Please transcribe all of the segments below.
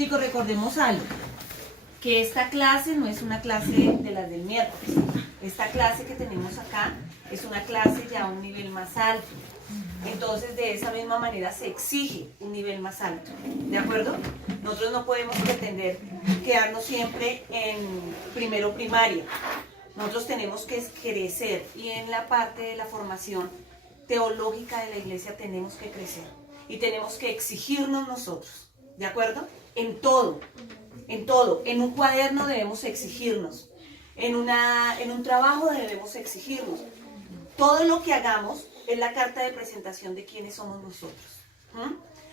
Chicos, recordemos algo, que esta clase no es una clase de las del miércoles. Esta clase que tenemos acá es una clase ya a un nivel más alto. Entonces, de esa misma manera se exige un nivel más alto, ¿de acuerdo? Nosotros no podemos pretender quedarnos siempre en primero primaria. Nosotros tenemos que crecer y en la parte de la formación teológica de la iglesia tenemos que crecer y tenemos que exigirnos nosotros, ¿de acuerdo? En todo, en todo. En un cuaderno debemos exigirnos, en un trabajo debemos exigirnos. Todo lo que hagamos es la carta de presentación de quiénes somos nosotros.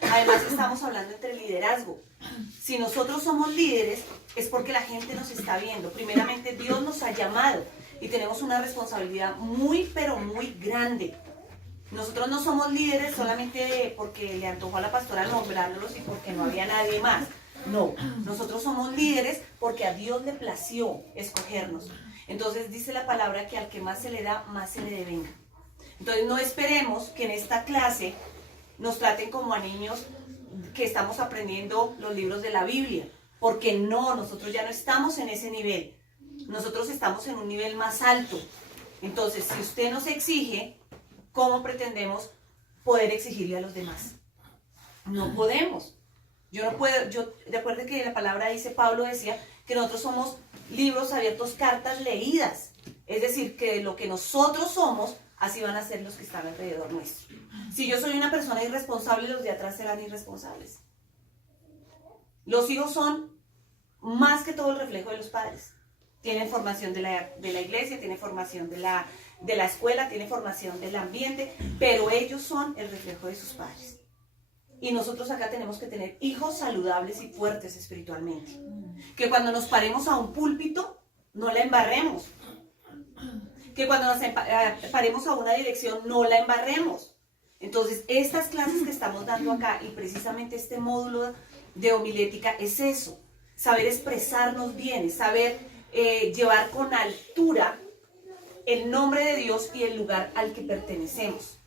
Además estamos hablando entre liderazgo. Si nosotros somos líderes es porque la gente nos está viendo. Primeramente Dios nos ha llamado y tenemos una responsabilidad muy pero muy grande. Nosotros no somos líderes solamente porque le antojó a la pastora nombrarlos y porque no había nadie más. No, nosotros somos líderes porque a Dios le plació escogernos. Entonces dice la palabra que al que más se le da, más se le devenga. Entonces no esperemos que en esta clase nos traten como a niños que estamos aprendiendo los libros de la Biblia, porque no, nosotros ya no estamos en ese nivel, nosotros estamos en un nivel más alto. Entonces, si usted nos exige, ¿cómo pretendemos poder exigirle a los demás? No podemos. Yo no puedo, de acuerdo que la palabra dice, Pablo decía que nosotros somos libros abiertos, cartas leídas, es decir, que lo que nosotros somos, así van a ser los que están alrededor nuestro. Si yo soy una persona irresponsable, los de atrás serán irresponsables. Los hijos son más que todo el reflejo de los padres. Tienen formación de la iglesia, tienen formación de la escuela, tienen formación del ambiente, pero ellos son el reflejo de sus padres. Y nosotros acá tenemos que tener hijos saludables y fuertes espiritualmente. Que cuando nos paremos a un púlpito, no la embarremos. Que cuando nos paremos a una dirección, no la embarremos. Entonces, estas clases que estamos dando acá y precisamente este módulo de homilética es eso. Saber expresarnos bien, saber llevar con altura el nombre de Dios y el lugar al que pertenecemos.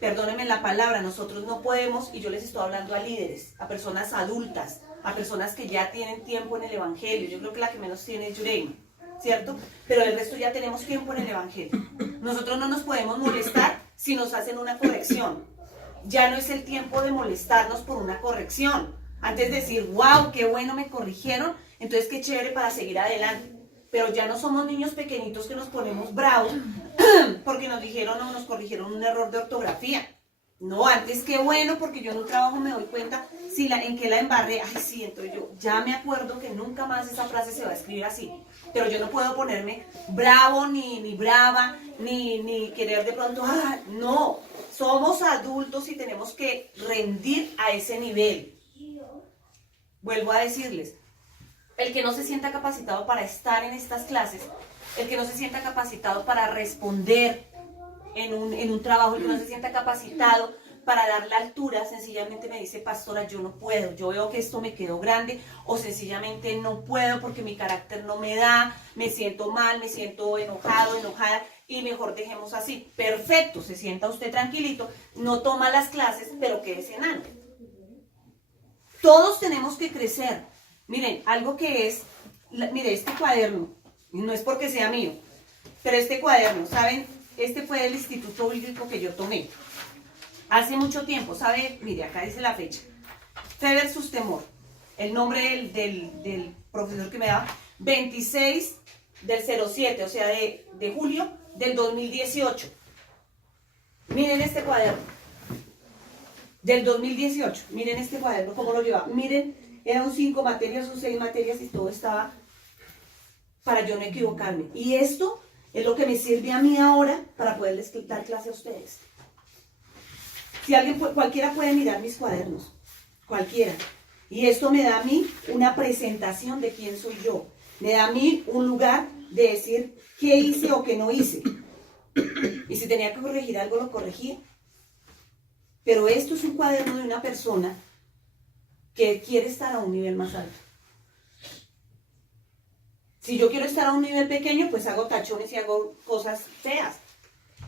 Perdónenme la palabra, nosotros no podemos, y yo les estoy hablando a líderes, a personas adultas, a personas que ya tienen tiempo en el evangelio. Yo creo que la que menos tiene es Yureima, ¿cierto? Pero el resto ya tenemos tiempo en el evangelio. Nosotros no nos podemos molestar si nos hacen una corrección. Ya no es el tiempo de molestarnos por una corrección. Antes de decir, wow, qué bueno me corrigieron, entonces qué chévere para seguir adelante. Pero ya no somos niños pequeñitos que nos ponemos bravos porque nos dijeron o nos corrigieron un error de ortografía. No, antes qué bueno, porque yo en un trabajo me doy cuenta en qué la embarré. Ay, sí, entonces yo ya me acuerdo que nunca más esa frase se va a escribir así. Pero yo no puedo ponerme bravo, ni brava, ni querer de pronto, no. Somos adultos y tenemos que rendir a ese nivel. Vuelvo a decirles, el que no se sienta capacitado para estar en estas clases, el que no se sienta capacitado para responder en un trabajo, el que no se sienta capacitado para dar la altura, sencillamente me dice, pastora, yo no puedo, yo veo que esto me quedó grande, o sencillamente no puedo porque mi carácter no me da, me siento mal, me siento enojado, enojada, y mejor dejemos así. Perfecto, se sienta usted tranquilito, no toma las clases, pero quédese enano. Todos tenemos que crecer. Miren, algo que es, mire, este cuaderno, no es porque sea mío, pero este cuaderno, ¿saben? Este fue del Instituto Bíblico que yo tomé hace mucho tiempo, ¿sabe? Mire, acá dice la fecha. Fe versus temor. El nombre del profesor que me daba, 26 del 07, o sea, de julio del 2018. Miren este cuaderno. Del 2018. Miren este cuaderno, cómo lo llevaba. Miren, eran 5 materias o 6 materias y todo estaba para yo no equivocarme. Y esto es lo que me sirve a mí ahora para poderles dar clase a ustedes. Si cualquiera puede mirar mis cuadernos, cualquiera. Y esto me da a mí una presentación de quién soy yo. Me da a mí un lugar de decir qué hice o qué no hice. Y si tenía que corregir algo, lo corregía. Pero esto es un cuaderno de una persona que quiere estar a un nivel más alto. Si yo quiero estar a un nivel pequeño, pues hago tachones y hago cosas feas.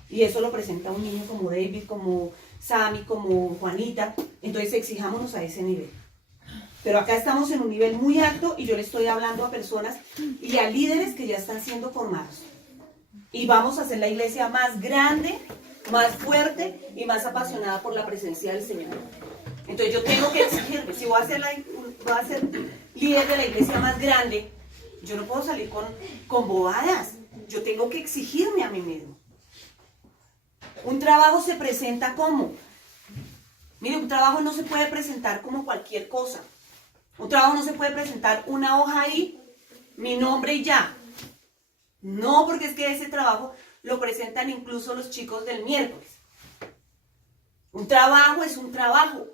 Y eso lo presenta un niño como David, como Sammy, como Juanita. Entonces exijámonos a ese nivel. Pero acá estamos en un nivel muy alto y yo le estoy hablando a personas y a líderes que ya están siendo formados. Y vamos a hacer la iglesia más grande, más fuerte y más apasionada por la presencia del Señor. Entonces yo tengo que exigirme, si voy a ser líder de la iglesia más grande, yo no puedo salir con bobadas. Yo tengo que exigirme a mí mismo. Un trabajo se presenta como. Mire, un trabajo no se puede presentar como cualquier cosa. Un trabajo no se puede presentar una hoja ahí, mi nombre y ya. No, porque es que ese trabajo lo presentan incluso los chicos del miércoles. Un trabajo es un trabajo.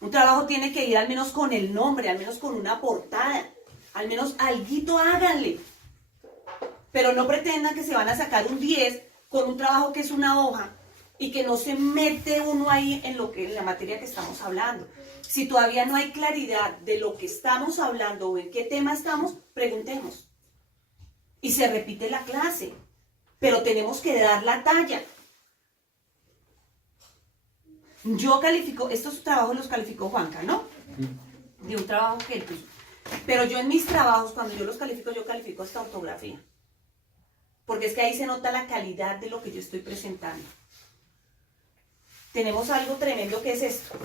Un trabajo tiene que ir al menos con el nombre, al menos con una portada. Al menos alguito háganle. Pero no pretendan que se van a sacar un 10 con un trabajo que es una hoja y que no se mete uno ahí en la materia que estamos hablando. Si todavía no hay claridad de lo que estamos hablando o en qué tema estamos, preguntemos. Y se repite la clase, pero tenemos que dar la talla. Yo califico, estos trabajos los calificó Juanca, ¿no? De un trabajo que él puso. Pero yo en mis trabajos, cuando yo los califico, yo califico hasta ortografía. Porque es que ahí se nota la calidad de lo que yo estoy presentando. Tenemos algo tremendo que es esto.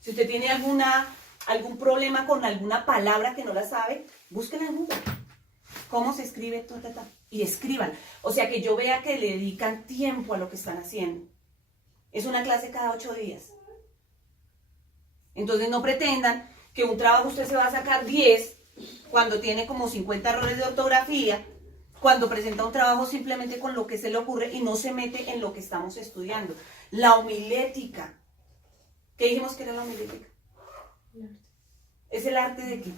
Si usted tiene algún problema con alguna palabra que no la sabe, búsquela en Google. ¿Cómo se escribe? Y escriban. O sea, que yo vea que le dedican tiempo a lo que están haciendo. Es una clase cada 8 días. Entonces no pretendan que un trabajo usted se va a sacar 10 cuando tiene como 50 errores de ortografía, cuando presenta un trabajo simplemente con lo que se le ocurre y no se mete en lo que estamos estudiando. La homilética. ¿Qué dijimos que era la homilética? ¿Es el arte de qué?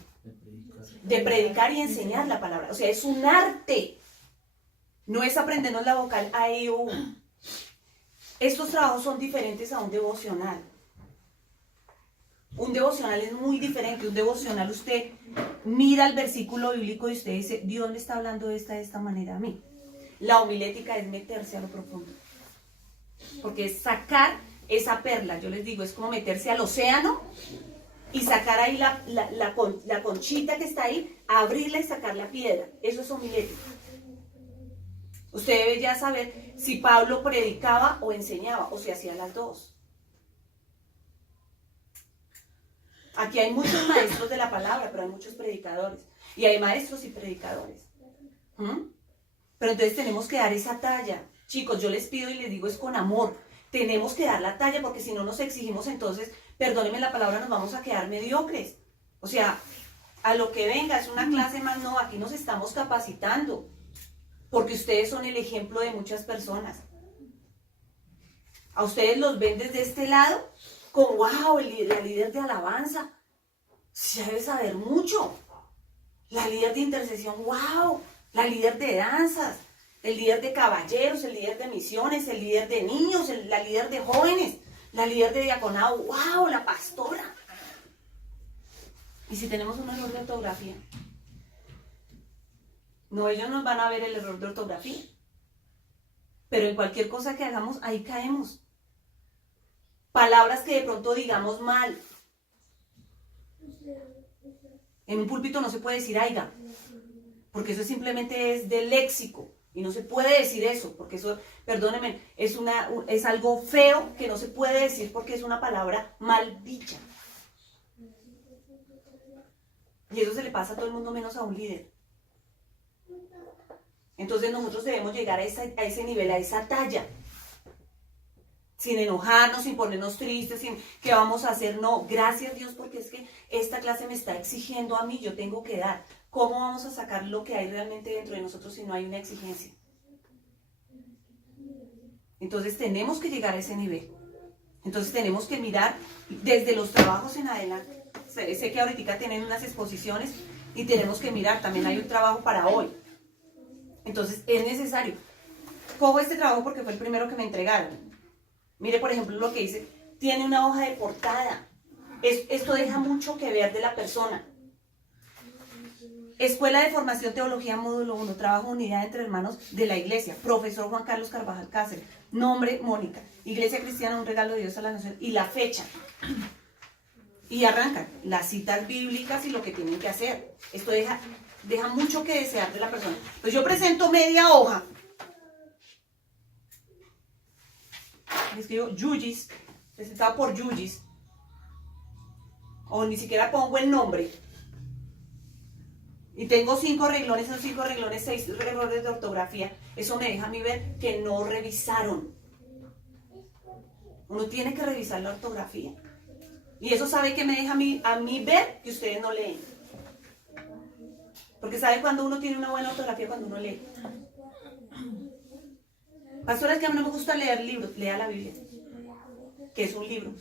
De predicar y enseñar la palabra. O sea, es un arte. No es aprendernos la vocal A, E, U. Estos trabajos son diferentes a un devocional. Un devocional es muy diferente. Un devocional usted mira el versículo bíblico y usted dice, Dios me está hablando de esta manera a mí. La homilética es meterse a lo profundo. Porque es sacar esa perla. Yo les digo, es como meterse al océano y sacar ahí la conchita que está ahí, abrirla y sacar la piedra. Eso es homilética. Usted debe ya saber si Pablo predicaba o enseñaba, o si hacía las dos. Aquí hay muchos maestros de la palabra, pero hay muchos predicadores. Y hay maestros y predicadores. Pero entonces tenemos que dar esa talla. Chicos, yo les pido y les digo, es con amor. Tenemos que dar la talla, porque si no nos exigimos, entonces, perdónenme la palabra, nos vamos a quedar mediocres. O sea, a lo que venga, es una clase más, no, aquí nos estamos capacitando. Porque ustedes son el ejemplo de muchas personas. A ustedes los ven desde este lado, con wow, la líder de alabanza. Se debe saber mucho. La líder de intercesión, wow. La líder de danzas. El líder de caballeros, el líder de misiones, el líder de niños, la líder de jóvenes, la líder de diaconado, wow, la pastora. ¿Y si tenemos un error de ortografía? No, ellos nos van a ver el error de ortografía. Pero en cualquier cosa que hagamos, ahí caemos. Palabras que de pronto digamos mal. En un púlpito no se puede decir aiga, porque eso simplemente es de léxico. Y no se puede decir eso, porque eso, perdónenme, es algo feo que no se puede decir porque es una palabra mal dicha. Y eso se le pasa a todo el mundo menos a un líder. Entonces nosotros debemos llegar a ese nivel, a esa talla. Sin enojarnos, sin ponernos tristes, sin qué vamos a hacer. No, gracias Dios, porque es que esta clase me está exigiendo a mí, yo tengo que dar. ¿Cómo vamos a sacar lo que hay realmente dentro de nosotros si no hay una exigencia? Entonces tenemos que llegar a ese nivel. Entonces tenemos que mirar desde los trabajos en adelante. Sé que ahorita tienen unas exposiciones y tenemos que mirar, también hay un trabajo para hoy. Entonces es necesario. Cojo este trabajo porque fue el primero que me entregaron. Mire, por ejemplo, lo que dice, tiene una hoja de portada. Esto deja mucho que ver de la persona. Escuela de Formación Teología Módulo 1, Trabajo Unidad entre Hermanos de la Iglesia, Profesor Juan Carlos Carvajal Cáceres, nombre Mónica, Iglesia Cristiana, un regalo de Dios a la nación, y la fecha. Y arrancan las citas bíblicas y lo que tienen que hacer. Esto deja mucho que desear de la persona. Pues yo presento media hoja. Escribo Yuyis, presentado por Yuyis. O ni siquiera pongo el nombre. Y tengo 5 renglones, esos 5 renglones, 6 errores de ortografía. Eso me deja a mí ver que no revisaron. Uno tiene que revisar la ortografía. Y eso sabe que me deja a mí ver que ustedes no leen. Porque sabe cuando uno tiene una buena ortografía, cuando uno lee. Pastora, es que a mí no me gusta leer libros, lea la Biblia, que es un libro.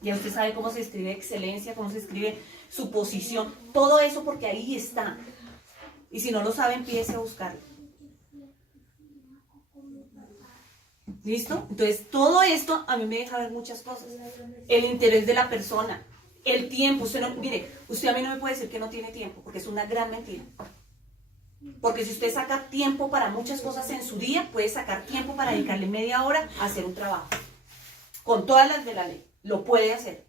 Ya usted sabe cómo se escribe excelencia, cómo se escribe su posición, todo eso porque ahí está. Y si no lo sabe, empiece a buscarlo. ¿Listo? Entonces, todo esto a mí me deja ver muchas cosas. El interés de la persona, el tiempo. Usted no, mire, usted a mí no me puede decir que no tiene tiempo, porque es una gran mentira. Porque si usted saca tiempo para muchas cosas en su día, puede sacar tiempo para dedicarle media hora a hacer un trabajo. Con todas las de la ley. Lo puede hacer.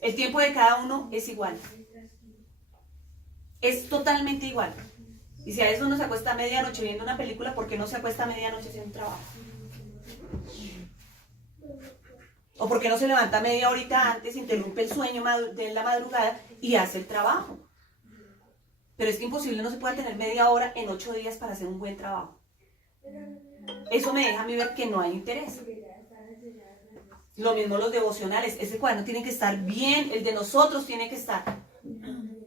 El tiempo de cada uno es igual. Es totalmente igual. Y si a eso uno se acuesta a medianoche viendo una película, ¿por qué no se acuesta a medianoche haciendo un trabajo? ¿O por qué no se levanta media horita antes, interrumpe el sueño de la madrugada y hace el trabajo? Pero es que imposible, no se puede tener media hora en 8 días para hacer un buen trabajo. Eso me deja a mí ver que no hay interés. Lo mismo los devocionales. Ese cuaderno tiene que estar bien, el de nosotros tiene que estar.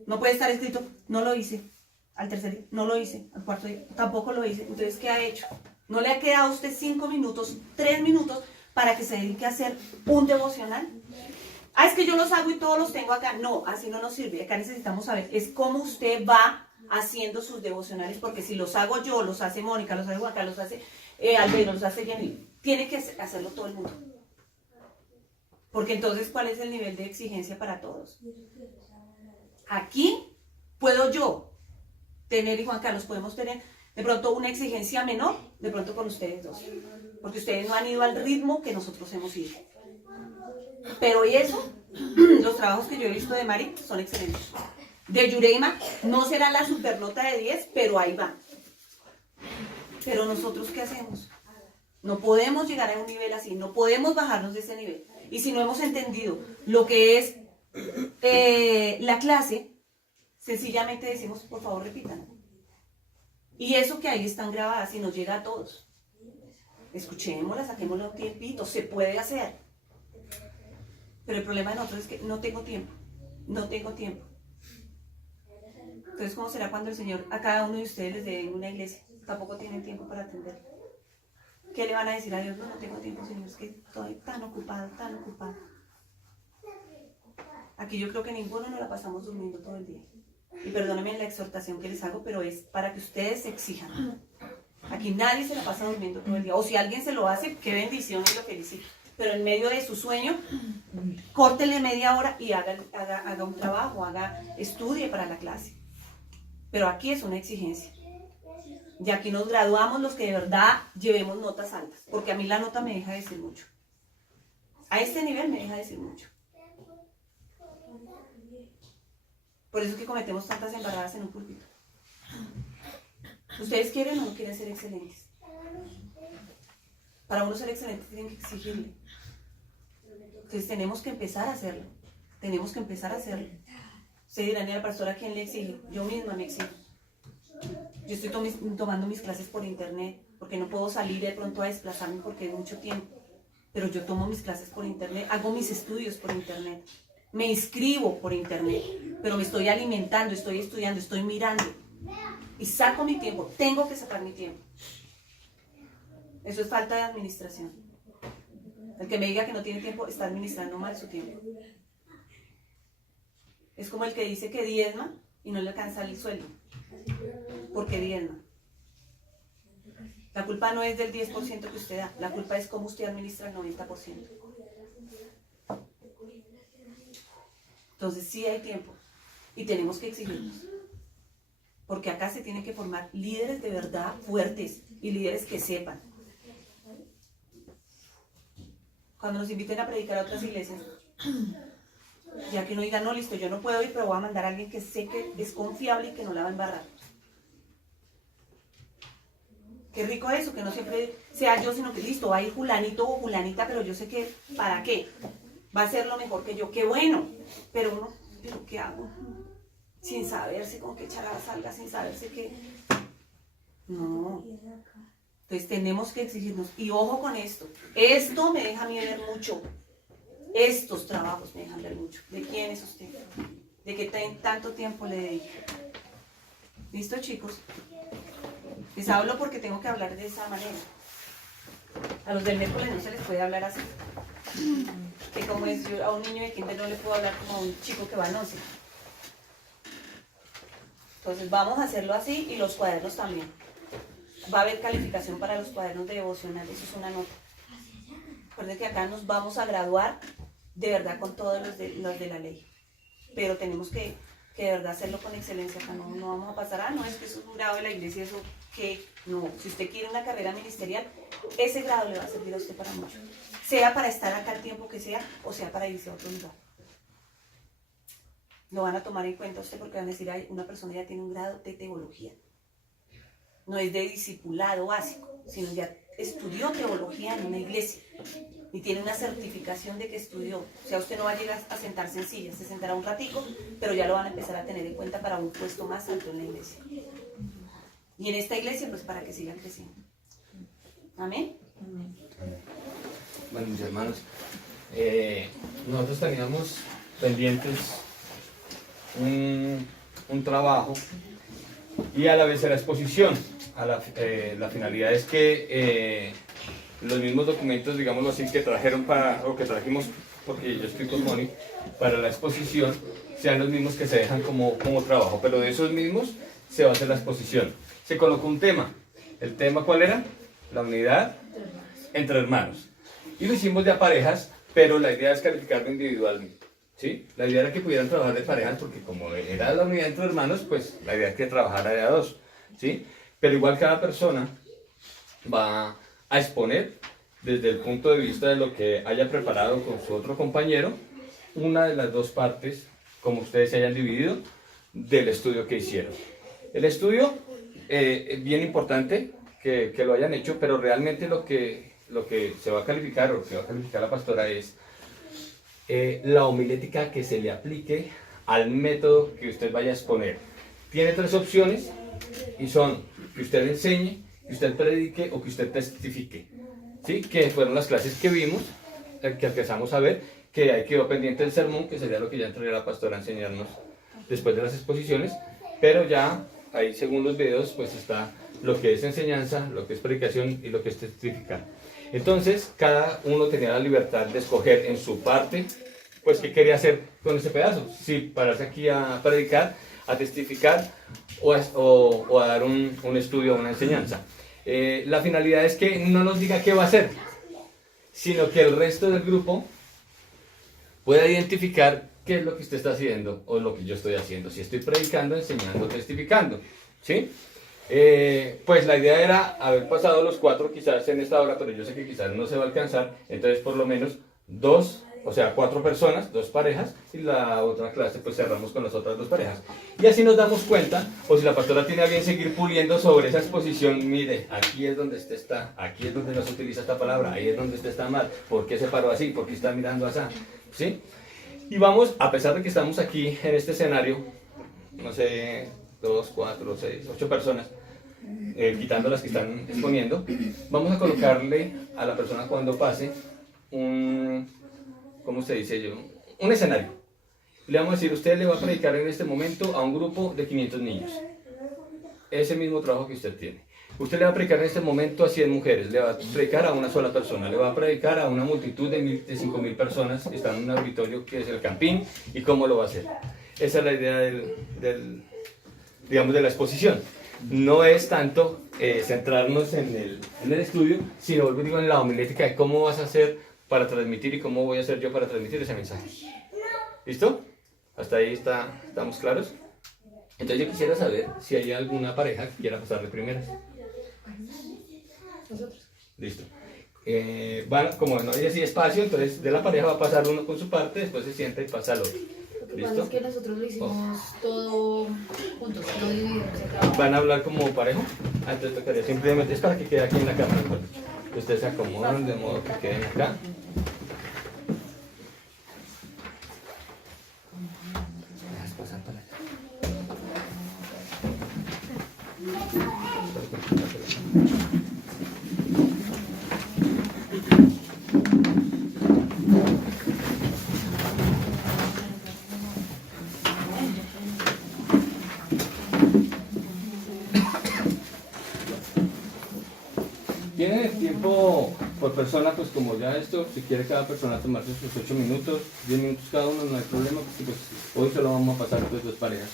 No puede estar escrito, no lo hice. Al tercer día, no lo hice. Al cuarto día, tampoco lo hice. Entonces, ¿qué ha hecho? ¿No le ha quedado a usted 5 minutos, 3 minutos para que se dedique a hacer un devocional? Ah, es que yo los hago y todos los tengo acá. No, así no nos sirve. Acá necesitamos saber, es cómo usted va haciendo sus devocionales, porque si los hago yo, los hace Mónica, los hace Juanca, los hace Albeiro, los hace Jenny, tiene que hacerlo todo el mundo. Porque entonces, ¿cuál es el nivel de exigencia para todos? Aquí puedo yo tener, y Juan Carlos, podemos tener de pronto una exigencia menor, de pronto con ustedes dos. Porque ustedes no han ido al ritmo que nosotros hemos ido. Pero y eso, los trabajos que yo he visto de Mari son excelentes. De Yureima no será la supernota de 10, pero ahí va. Pero nosotros, ¿qué hacemos? No podemos llegar a un nivel así, no podemos bajarnos de ese nivel. Y si no hemos entendido lo que es la clase, sencillamente decimos, por favor, repitan. Y eso que ahí están grabadas y nos llega a todos. Escuchémosla, saquémosla un tiempito, se puede hacer. Pero el problema de nosotros es que no tengo tiempo. No tengo tiempo. Entonces, ¿cómo será cuando el Señor a cada uno de ustedes les dé una iglesia? Tampoco tienen tiempo para atender. ¿Qué le van a decir a Dios? No, no tengo tiempo, Señor, es que estoy tan ocupado, tan ocupado. Aquí yo creo que ninguno nos la pasamos durmiendo todo el día. Y perdónenme la exhortación que les hago, pero es para que ustedes se exijan. Aquí nadie se la pasa durmiendo todo el día. O si alguien se lo hace, qué bendición y lo felicito. Pero en medio de su sueño, córtele media hora y haga un trabajo, estudie para la clase. Pero aquí es una exigencia. Y aquí nos graduamos los que de verdad llevemos notas altas. Porque a mí la nota me deja decir mucho. A este nivel me deja decir mucho. Por eso es que cometemos tantas embarradas en un púlpito. ¿Ustedes quieren o no quieren ser excelentes? Para uno ser excelente tienen que exigirle. Entonces tenemos que empezar a hacerlo. Tenemos que empezar a hacerlo. Ustedes dirán, ¿y a la pastora quién le exige? Yo misma me exijo. Yo estoy tomando mis clases por internet, porque no puedo salir de pronto a desplazarme porque es mucho tiempo. Pero yo tomo mis clases por internet, hago mis estudios por internet. Me inscribo por internet, pero me estoy alimentando, estoy estudiando, estoy mirando. Y saco mi tiempo, tengo que sacar mi tiempo. Eso es falta de administración. El que me diga que no tiene tiempo está administrando mal su tiempo. Es como el que dice que diezma y no le alcanza el sueldo. ¿Por qué diezma? La culpa no es del 10% que usted da, la culpa es cómo usted administra el 90%. Entonces sí hay tiempo y tenemos que exigirnos. Porque acá se tienen que formar líderes de verdad fuertes y líderes que sepan. Cuando nos inviten a predicar a otras iglesias, ya que uno diga, no, listo, yo no puedo ir, pero voy a mandar a alguien que sé que es confiable y que no la va a embarrar. Qué rico eso, que no siempre sea yo, sino que listo, va a ir fulanito o fulanita, pero yo sé que, ¿para qué? Va a ser lo mejor que yo, qué bueno. Pero uno, ¿pero qué hago? Sin saberse con qué charada salga, sin saberse qué... No. Entonces tenemos que exigirnos. Y ojo con esto. Esto me deja a mí ver mucho. Estos trabajos me dejan ver mucho. ¿De quién es usted? ¿De qué tanto tiempo le dedico? ¿Listo, chicos? Les hablo porque tengo que hablar de esa manera. A los del miércoles no se les puede hablar así. Que como es yo, a un niño de kinder no le puedo hablar como a un chico que va a 11. Entonces vamos a hacerlo así y los cuadernos también. Va a haber calificación para los cuadernos de devocional, eso es una nota. Recuerden que acá nos vamos a graduar de verdad con todos los de la ley. Pero tenemos que de verdad hacerlo con excelencia. Acá no vamos a pasar, no, es que eso es un grado de la iglesia, eso que no. Si usted quiere una carrera ministerial, ese grado le va a servir a usted para mucho. Sea para estar acá el tiempo que sea, o sea para irse a otro lugar. Lo van a tomar en cuenta usted porque van a decir, ay, una persona ya tiene un grado de teología. No es de discipulado básico, sino ya estudió teología en una iglesia y tiene una certificación de que estudió. O sea, usted no va a llegar a sentarse en sillas, se sentará un ratico, pero ya lo van a empezar a tener en cuenta para un puesto más alto en la iglesia. Y en esta iglesia, pues para que sigan creciendo. Amén. Bueno, mis hermanos, nosotros teníamos pendientes un trabajo y a la vez era exposición. La finalidad es que los mismos documentos, digámoslo así, que trajeron o que trajimos, porque yo estoy con Moni, para la exposición, sean los mismos que se dejan como trabajo, pero de esos mismos se va a hacer la exposición. Se colocó un tema. ¿El tema cuál era? La unidad entre hermanos. Y lo hicimos de a parejas, pero la idea es calificarlo individualmente. ¿Sí? La idea era que pudieran trabajar de parejas, porque como era la unidad entre hermanos, pues la idea es que trabajara de a dos. ¿Sí? Pero igual cada persona va a exponer desde el punto de vista de lo que haya preparado con su otro compañero, una de las dos partes, como ustedes se hayan dividido, del estudio que hicieron. El estudio, bien importante que lo hayan hecho, pero realmente lo que se va a calificar, o lo que va a calificar la pastora es la homilética que se le aplique al método que usted vaya a exponer. Tiene tres opciones y son que usted enseñe, que usted predique o que usted testifique. ¿Sí? Que fueron las clases que vimos, que empezamos a ver, que ahí quedó pendiente el sermón, que sería lo que ya entraría la pastora a enseñarnos después de las exposiciones, pero ya ahí según los videos pues está lo que es enseñanza, lo que es predicación y lo que es testificar. Entonces cada uno tenía la libertad de escoger en su parte pues qué quería hacer con ese pedazo, si pararse aquí a predicar, a testificar o a dar un estudio o una enseñanza. La finalidad es que no nos diga qué va a hacer, sino que el resto del grupo pueda identificar qué es lo que usted está haciendo o lo que yo estoy haciendo, si estoy predicando, enseñando, testificando, ¿sí? Pues la idea era haber pasado los 4 quizás en esta hora, pero yo sé que quizás no se va a alcanzar, entonces por lo menos 2, o sea 4 personas, 2 parejas, y la otra clase pues cerramos con las otras 2 parejas. Y así nos damos cuenta, o si la pastora tiene a bien seguir puliendo sobre esa exposición, mire, aquí es donde usted está, aquí es donde no se utiliza esta palabra, ahí es donde usted está mal, ¿por qué se paró así? ¿Por qué está mirando así? ¿Sí? Y vamos, a pesar de que estamos aquí en este escenario, no sé, 2, 4, 6, 8 personas, quitando las que están exponiendo, vamos a colocarle a la persona cuando pase ¿cómo se dice yo? Un escenario. Le vamos a decir, usted le va a predicar en este momento a un grupo de 500 niños. Ese mismo trabajo que usted tiene. Usted le va a predicar en este momento a 100 mujeres, le va a predicar a una sola persona, le va a predicar a una multitud de 5.000 personas que están en un auditorio que es el Campín, y cómo lo va a hacer. Esa es la idea digamos, de la exposición. No es tanto centrarnos en el estudio, sino vuelvo digo en la homilética de cómo vas a hacer para transmitir y cómo voy a hacer yo para transmitir ese mensaje. ¿Listo? ¿Hasta ahí estamos claros? Entonces yo quisiera saber si hay alguna pareja que quiera pasarle primeras. Nosotros. Listo. como no hay así espacio, entonces de la pareja va a pasar uno con su parte, después se sienta y pasa al otro. Lo que pasa ¿Listo? es que nosotros lo hicimos todo juntos, lo dividimos el trabajo. ¿Van a hablar como pareja? Entonces tocaría simplemente, es para que quede aquí en la cámara, ¿no? Que ustedes se acomodan de modo que queden acá. Dejas pasar para allá. Tienen el tiempo por persona, pues como ya esto, si quiere cada persona tomarse sus 8 minutos, 10 minutos cada uno, no hay problema, porque pues hoy solo vamos a pasar pues 2 parejas.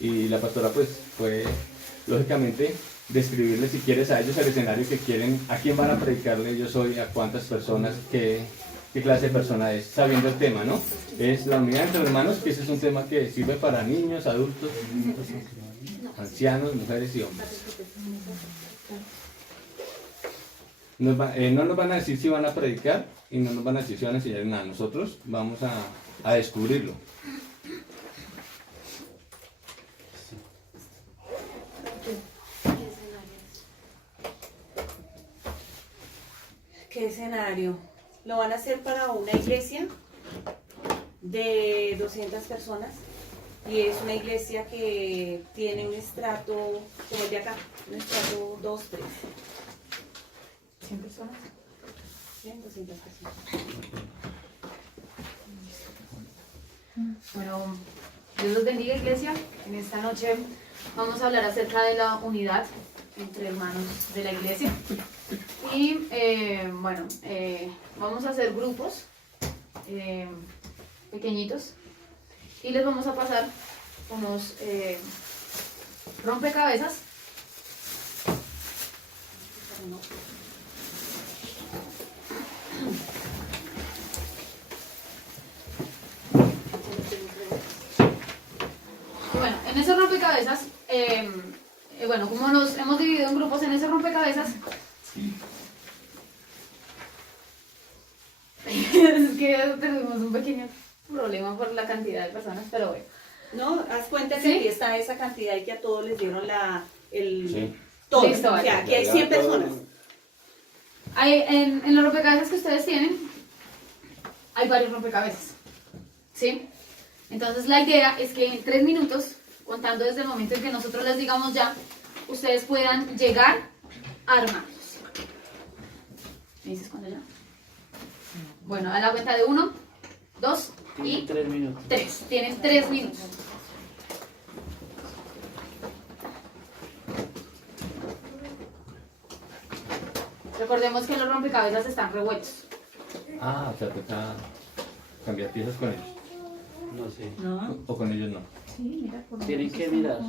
Y la pastora pues fue, lógicamente, describirles si quieres a ellos el escenario que quieren, a quién van a predicarle ellos hoy, a cuántas personas, qué clase de persona es, sabiendo el tema, ¿no? Es la unidad entre hermanos, que ese es un tema que sirve para niños, adultos, ancianos, mujeres y hombres. No nos van a decir si van a predicar y no nos van a decir si van a enseñar nada. Nosotros vamos a descubrirlo. ¿Qué escenario? Lo van a hacer para una iglesia de 200 personas y es una iglesia que tiene un estrato, como el de acá, un estrato 2, 3. 100 personas. 100, 200 personas. Bueno, Dios los bendiga, iglesia. En esta noche vamos a hablar acerca de la unidad entre hermanos de la iglesia. Y vamos a hacer grupos pequeñitos y les vamos a pasar unos rompecabezas. Y bueno, en esos rompecabezas, como nos hemos dividido en grupos en esos rompecabezas, es que tuvimos un pequeño problema por la cantidad de personas, pero bueno. No, haz cuenta que ¿Sí? aquí está esa cantidad y que a todos les dieron Sí. todo. Listo, O vale. sea, aquí hay 100 personas. En los rompecabezas que ustedes tienen, hay varios rompecabezas, ¿sí? Entonces la idea es que en 3 minutos, contando desde el momento en que nosotros les digamos ya, ustedes puedan llegar a armarlos. ¿Me dices cuándo ya? Bueno, a la cuenta de 1, 2 y 3 minutos. 3. Tienen 3 minutos. Recordemos que los rompecabezas están revueltos. O sea, toca cambiar piezas con ellos. No sé. No. O con ellos no. Tienen que mirar.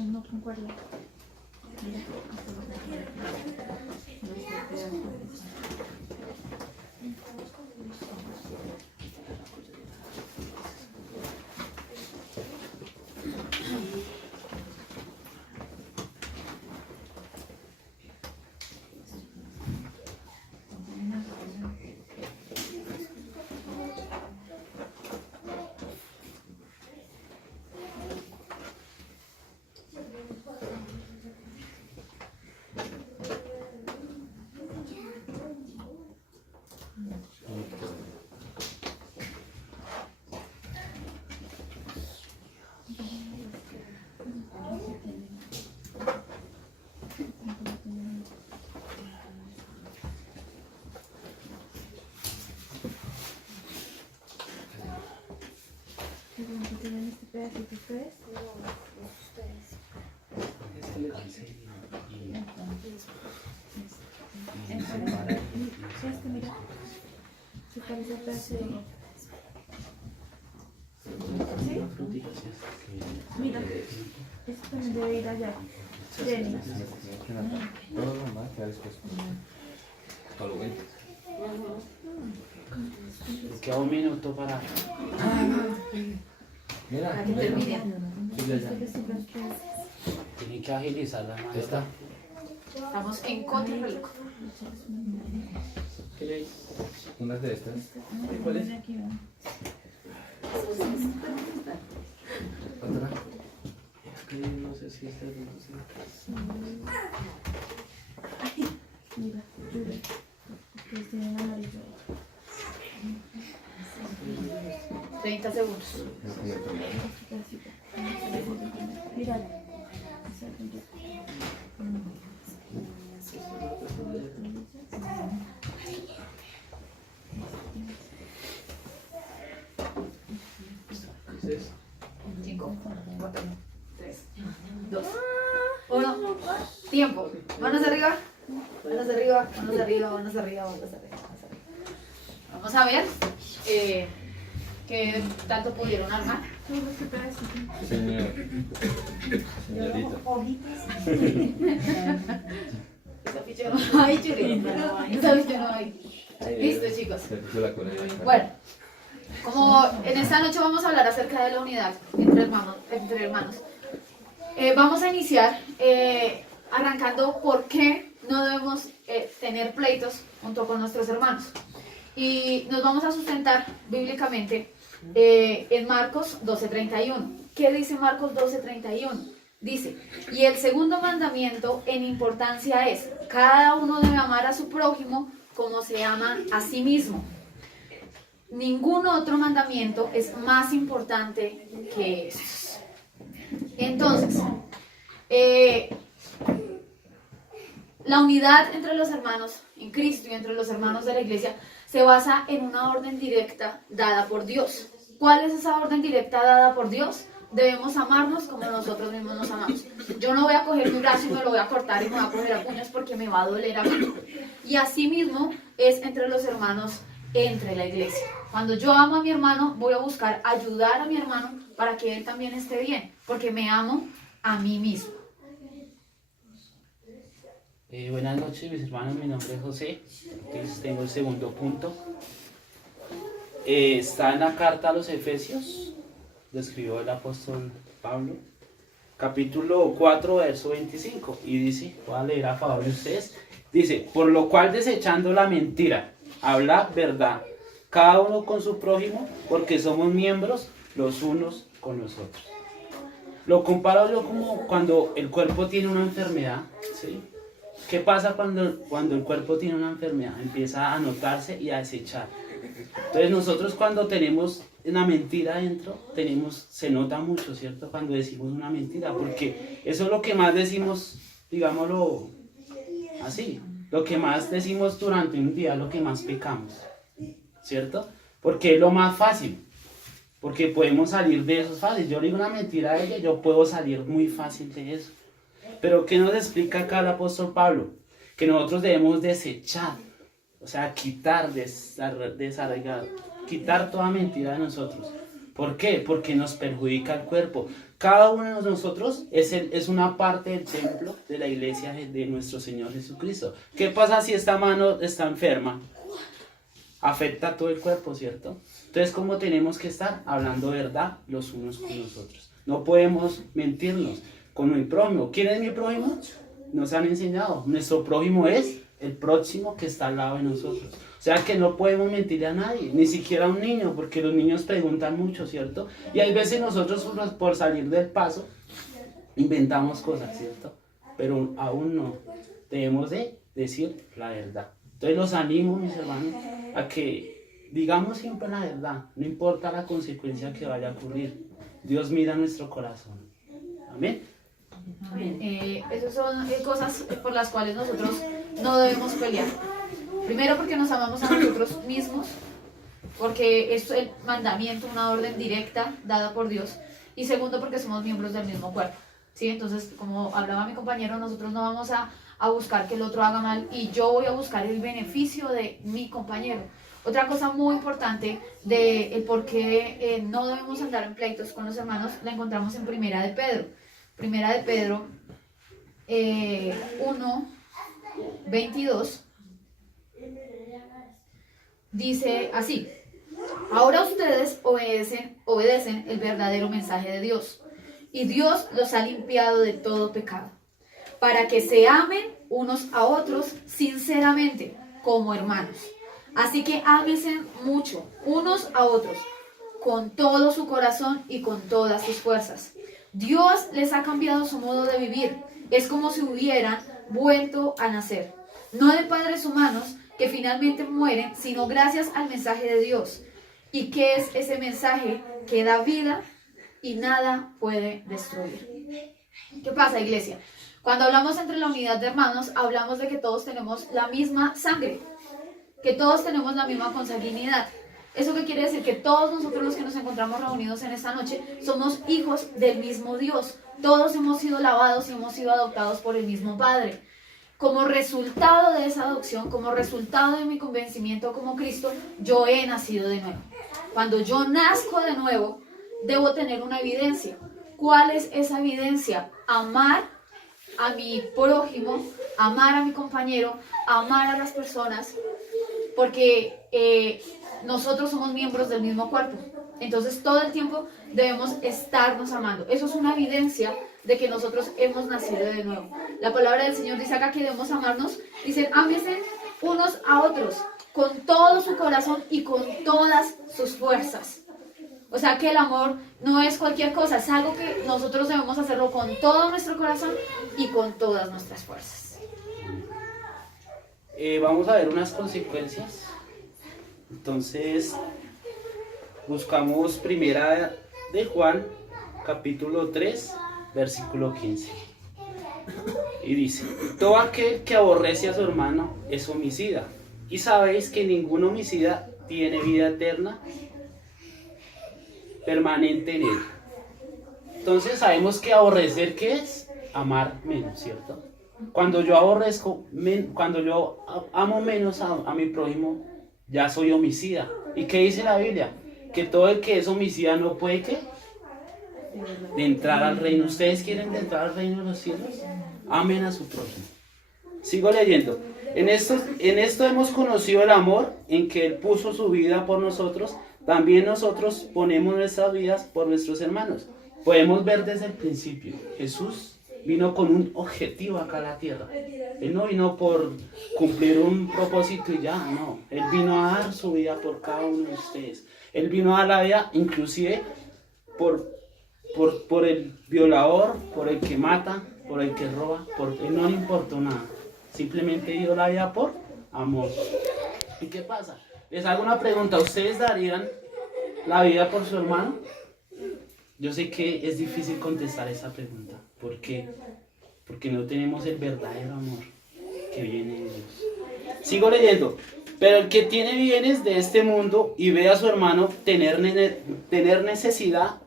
¿Tienen este pedacito ustedes? Es el alcance y Es que mira, se parece al pedacito. ¿Sí? Mira, esto también debe ir allá. Jenny. Todo normal, queda después. A lo bueno. queda 1 minuto para. Mira, Para que termine. sí, ya, ya. Tienen que agilizar la mano. Ya está. Estamos en contrarreloj. Ok. ¿Qué leí? Unas de estas. ¿Cuál es? Aquí, ¿no? Otra. Es que no sé si esta es de los- Mira, Julia. Ustedes tienen amarillo. 30 segundos. Casita. Mira. ¿Qué es eso? 5, 4, 3, 2, 1. Tiempo. Manos arriba. Manos arriba, manos arriba, manos arriba, manos arriba, manos arriba. Vamos a ver qué tanto pudieron armar. Señor. Señorita. Esa ficha no hay, Churi. Esa ficha no hay. Listo, chicos. Se puso la cola. Bueno, como en esta noche vamos a hablar acerca de la unidad entre hermanos, vamos a iniciar arrancando por qué no debemos tener pleitos junto con nuestros hermanos. Y nos vamos a sustentar bíblicamente en Marcos 12:31. ¿Qué dice Marcos 12:31? Dice, y el segundo mandamiento en importancia es, cada uno debe amar a su prójimo como se ama a sí mismo. Ningún otro mandamiento es más importante que estos. Entonces, la unidad entre los hermanos en Cristo y entre los hermanos de la iglesia se basa en una orden directa dada por Dios. ¿Cuál es esa orden directa dada por Dios? Debemos amarnos como nosotros mismos nos amamos. Yo no voy a coger mi brazo y me lo voy a cortar y me voy a coger a puños porque me va a doler a mí. Y así mismo es entre los hermanos, entre la iglesia. Cuando yo amo a mi hermano, voy a buscar ayudar a mi hermano para que él también esté bien, porque me amo a mí mismo. Buenas noches, mis hermanos. Mi nombre es José. Entonces, tengo el segundo punto. Está en la carta a los Efesios. Lo escribió el apóstol Pablo. Capítulo 4, verso 25. Y dice, voy a leer a favor de ustedes. Dice, por lo cual desechando la mentira, habla verdad, cada uno con su prójimo, porque somos miembros los unos con los otros. Lo comparo yo como cuando el cuerpo tiene una enfermedad, ¿sí? ¿Qué pasa cuando el cuerpo tiene una enfermedad? Empieza a notarse y a desechar. Entonces nosotros cuando tenemos una mentira dentro, se nota mucho, ¿cierto? Cuando decimos una mentira, porque eso es lo que más decimos, digámoslo así, lo que más decimos durante un día, lo que más pecamos, ¿cierto? Porque es lo más fácil, porque podemos salir de eso fácil. Yo le digo una mentira a ella, yo puedo salir muy fácil de eso. Pero ¿qué nos explica acá el apóstol Pablo? Que nosotros debemos desechar, o sea, quitar, desarraigar, quitar toda mentira de nosotros. ¿Por qué? Porque nos perjudica el cuerpo. Cada uno de nosotros es una parte del templo de la iglesia de nuestro Señor Jesucristo. ¿Qué pasa si esta mano está enferma? Afecta a todo el cuerpo, ¿cierto? Entonces, ¿cómo tenemos que estar? Hablando verdad los unos con los otros. No podemos mentirnos con mi prójimo. ¿Quién es mi prójimo? Nos han enseñado. Nuestro prójimo es el próximo que está al lado de nosotros. O sea que no podemos mentirle a nadie, ni siquiera a un niño, porque los niños preguntan mucho, ¿cierto? Y hay veces nosotros por salir del paso inventamos cosas, ¿cierto? Pero aún no. Debemos de decir la verdad. Entonces los animo, mis hermanos, a que digamos siempre la verdad, no importa la consecuencia que vaya a ocurrir. Dios mira nuestro corazón. Amén. Esas son cosas por las cuales nosotros no debemos pelear. Primero porque nos amamos a nosotros mismos, porque es el mandamiento, una orden directa dada por Dios. Y segundo porque somos miembros del mismo cuerpo, ¿sí? Entonces, como hablaba mi compañero, nosotros no vamos a buscar que el otro haga mal y yo voy a buscar el beneficio de mi compañero. Otra cosa muy importante de el por qué no debemos andar en pleitos con los hermanos la encontramos en Primera de Pedro. Primera de Pedro 1:22 dice así: ahora ustedes obedecen el verdadero mensaje de Dios y Dios los ha limpiado de todo pecado, para que se amen unos a otros sinceramente como hermanos. Así que ámense mucho unos a otros, con todo su corazón y con todas sus fuerzas. Dios les ha cambiado su modo de vivir. Es como si hubieran vuelto a nacer. No de padres humanos que finalmente mueren, sino gracias al mensaje de Dios. ¿Y qué es ese mensaje? Que da vida y nada puede destruir. ¿Qué pasa, iglesia? Cuando hablamos entre la unidad de hermanos, hablamos de que todos tenemos la misma sangre, que todos tenemos la misma consanguinidad. ¿Eso qué quiere decir? Que todos nosotros los que nos encontramos reunidos en esta noche somos hijos del mismo Dios. Todos hemos sido lavados y hemos sido adoptados por el mismo Padre. Como resultado de esa adopción, como resultado de mi convencimiento como Cristo, yo he nacido de nuevo. Cuando yo nazco de nuevo, debo tener una evidencia. ¿Cuál es esa evidencia? Amar a mi prójimo, amar a mi compañero, amar a las personas, porque nosotros somos miembros del mismo cuerpo. Entonces todo el tiempo debemos estarnos amando. Eso es una evidencia de que nosotros hemos nacido de nuevo. La palabra del Señor dice acá que debemos amarnos. Dicen, ámense unos a otros con todo su corazón y con todas sus fuerzas. O sea que el amor no es cualquier cosa, es algo que nosotros debemos hacerlo con todo nuestro corazón y con todas nuestras fuerzas. Vamos a ver unas consecuencias. Entonces, buscamos primera de Juan, capítulo 3, versículo 15. Y dice, todo aquel que aborrece a su hermano es homicida. Y sabéis que ningún homicida tiene vida eterna permanente en él. Entonces sabemos que aborrecer, ¿qué es? Amar menos, ¿cierto? Cuando yo aborrezco, cuando yo amo menos a mi prójimo, ya soy homicida. ¿Y qué dice la Biblia? Que todo el que es homicida no puede, ¿qué? De entrar al reino. ¿Ustedes quieren entrar al reino de los cielos? Amen a su prójimo. Sigo leyendo. En esto hemos conocido el amor, en que Él puso su vida por nosotros. También nosotros ponemos nuestras vidas por nuestros hermanos. Podemos ver desde el principio. Jesús vino con un objetivo acá a la tierra. Él no vino por cumplir un propósito y ya, no. Él vino a dar su vida por cada uno de ustedes. Él vino a dar la vida inclusive por el violador, por el que mata, por el que roba. Él no le importó nada. Simplemente dio la vida por amor. ¿Y qué pasa? Les hago una pregunta. ¿Ustedes darían la vida por su hermano? Yo sé que es difícil contestar esa pregunta. ¿Por qué? Porque no tenemos el verdadero amor que viene de Dios. Sigo leyendo. Pero el que tiene bienes de este mundo y ve a su hermano tener necesidad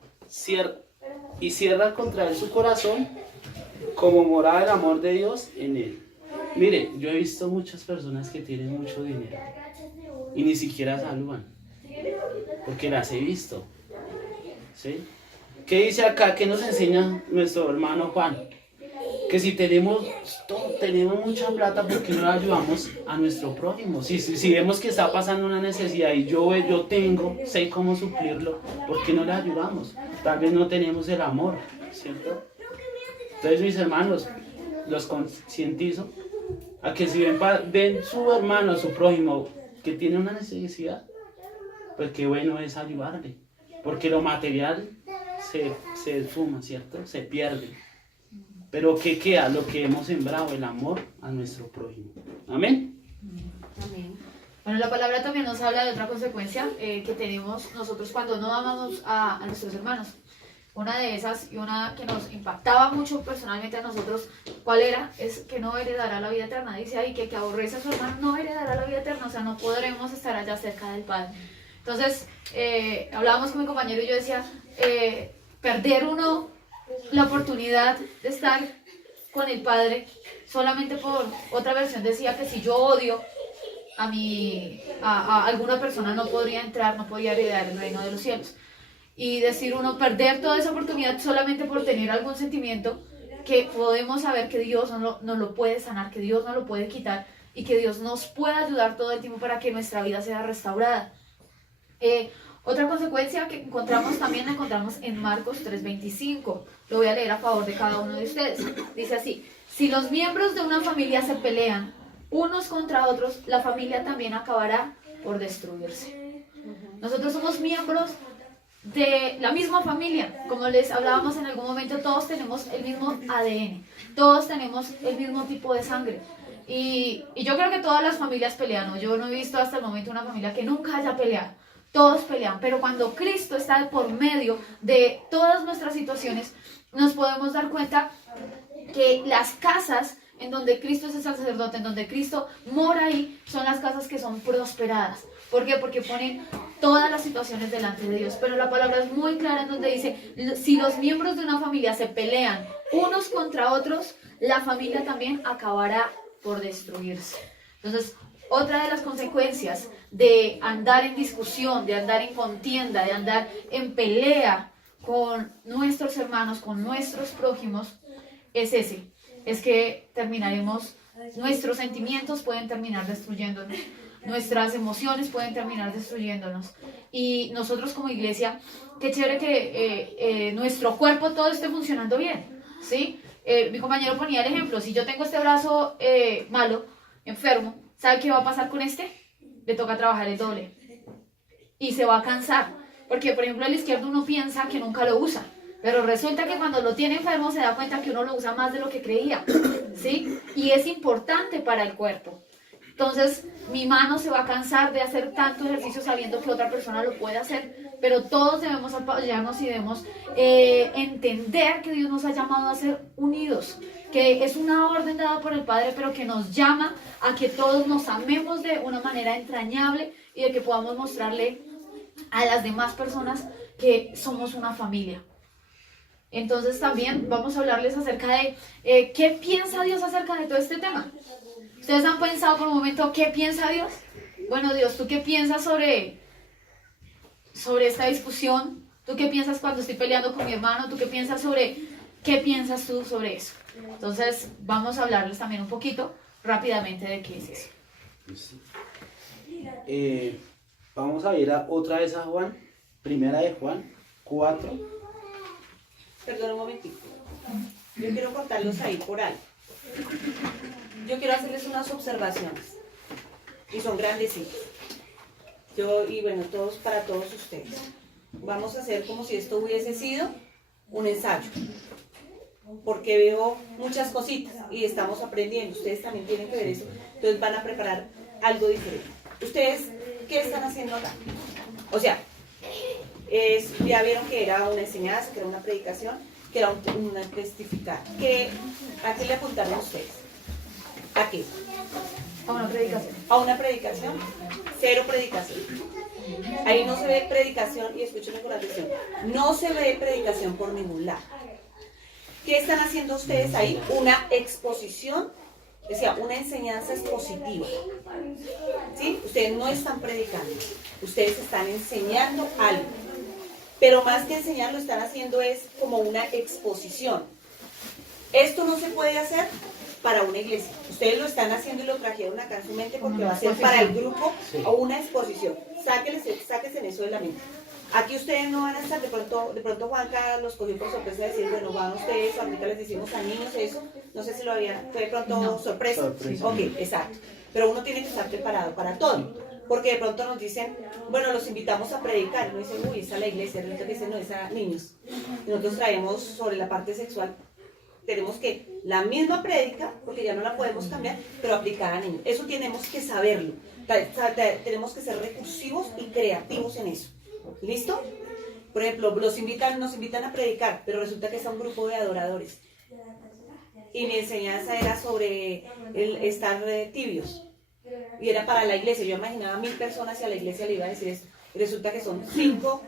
y cierra contra él su corazón, como morada el amor de Dios en él. Mire, yo he visto muchas personas que tienen mucho dinero y ni siquiera saludan, porque las he visto. ¿Sí? ¿Qué dice acá? ¿Qué nos enseña nuestro hermano Juan? Que si tenemos mucha plata, ¿por qué no le ayudamos a nuestro prójimo? Si vemos que está pasando una necesidad y yo sé cómo suplirlo, ¿por qué no le ayudamos? Tal vez no tenemos el amor, ¿cierto? Entonces, mis hermanos, los concientizo a que si ven su hermano, su prójimo, que tiene una necesidad, pues qué bueno es ayudarle. Porque lo material se esfuma, ¿cierto? Se pierde. Pero ¿qué queda? Lo que hemos sembrado, el amor a nuestro prójimo. Amén. Amén. Bueno, la palabra también nos habla de otra consecuencia que tenemos nosotros cuando no amamos a nuestros hermanos. Una de esas y una que nos impactaba mucho personalmente a nosotros, ¿cuál era? Es que no heredará la vida eterna. Dice ahí que aborrece a su hermano no heredará la vida eterna, o sea, no podremos estar allá cerca del Padre. Entonces, hablábamos con mi compañero y yo decía, perder uno la oportunidad de estar con el Padre solamente por otra versión decía que si yo odio a alguna persona no podría entrar, no podría heredar el reino de los cielos. Y decir uno, perder toda esa oportunidad solamente por tener algún sentimiento que podemos saber que Dios no lo puede sanar, que Dios no lo puede quitar y que Dios nos puede ayudar todo el tiempo para que nuestra vida sea restaurada. Otra consecuencia que encontramos en Marcos 3:25. Lo voy a leer a favor de cada uno de ustedes. Dice así: si los miembros de una familia se pelean unos contra otros, la familia también acabará por destruirse. Nosotros somos miembros de la misma familia. Como les hablábamos en algún momento, todos tenemos el mismo ADN, todos tenemos el mismo tipo de sangre. Y yo creo que todas las familias pelean, ¿no? Yo no he visto hasta el momento una familia que nunca haya peleado. Todos pelean, pero cuando Cristo está de por medio de todas nuestras situaciones, nos podemos dar cuenta que las casas en donde Cristo es el sacerdote, en donde Cristo mora ahí, son las casas que son prosperadas. ¿Por qué? Porque ponen todas las situaciones delante de Dios. Pero la palabra es muy clara en donde dice, si los miembros de una familia se pelean unos contra otros, la familia también acabará por destruirse. Entonces, otra de las consecuencias de andar en discusión, de andar en contienda, de andar en pelea con nuestros hermanos, con nuestros prójimos, es que terminaremos, nuestros sentimientos pueden terminar destruyéndonos, nuestras emociones pueden terminar destruyéndonos. Y nosotros como iglesia, qué chévere que nuestro cuerpo todo esté funcionando bien, ¿sí? Mi compañero ponía el ejemplo, si yo tengo este brazo malo, enfermo, ¿sabe qué va a pasar con este? Le toca trabajar el doble y se va a cansar, porque por ejemplo el izquierdo uno piensa que nunca lo usa, pero resulta que cuando lo tiene enfermo se da cuenta que uno lo usa más de lo que creía, ¿sí? Y es importante para el cuerpo. Entonces mi mano se va a cansar de hacer tanto ejercicio sabiendo que otra persona lo puede hacer, pero todos debemos apoyarnos y debemos entender que Dios nos ha llamado a ser unidos, que es una orden dada por el Padre, pero que nos llama a que todos nos amemos de una manera entrañable y de que podamos mostrarle a las demás personas que somos una familia. Entonces también vamos a hablarles acerca de qué piensa Dios acerca de todo este tema. ¿Ustedes han pensado por un momento qué piensa Dios? Bueno, Dios, ¿tú qué piensas sobre esta discusión? ¿Tú qué piensas cuando estoy peleando con mi hermano? ¿Tú qué piensas qué piensas tú sobre eso? Entonces vamos a hablarles también un poquito rápidamente de qué es eso. Vamos a ir otra vez a Juan, primera de Juan 4. Perdón un momentito. Yo quiero contarlos ahí por algo. Yo quiero hacerles unas observaciones. Y son grandecitas. Y bueno, para todos ustedes. Vamos a hacer como si esto hubiese sido un ensayo. Porque veo muchas cositas y estamos aprendiendo. Ustedes también tienen que ver eso. Entonces van a preparar algo diferente. ¿Ustedes qué están haciendo acá? O sea, ya vieron que era una enseñanza, que era una predicación, que era una testificar. ¿A qué le apuntaron ustedes? ¿A qué? A una predicación. A una predicación. Cero predicación. Ahí no se ve predicación, y escúchenme con atención, no se ve predicación por ningún lado. ¿Qué están haciendo ustedes ahí? Una exposición, o sea, una enseñanza expositiva. ¿Sí? Ustedes no están predicando, ustedes están enseñando algo. Pero más que enseñar, lo están haciendo es como una exposición. Esto no se puede hacer para una iglesia. Ustedes lo están haciendo y lo trajeron acá en su mente porque va a ser para el grupo o una exposición. Sáquense en eso de la mente. Aquí ustedes no van a estar, de pronto Juanca los cogió por sorpresa de decir, bueno, van ustedes, ahorita les decimos a niños eso, no sé si lo habían, fue de pronto sorpresa. Ok, exacto. Pero uno tiene que estar preparado para todo. Porque de pronto nos dicen, bueno, los invitamos a predicar. Y uno dice, uy, esa es la iglesia. Y nosotros dicen, no, es a niños. Y nosotros traemos sobre la parte sexual. Tenemos que la misma prédica, porque ya no la podemos cambiar, pero aplicada a niños. Eso tenemos que saberlo. Tenemos que ser recursivos y creativos en eso. ¿Listo? Por ejemplo, nos invitan a predicar, pero resulta que es un grupo de adoradores. Y mi enseñanza era sobre el estar tibios. Y era para la iglesia. Yo imaginaba 1000 personas y a la iglesia le iba a decir eso. Y resulta que son 5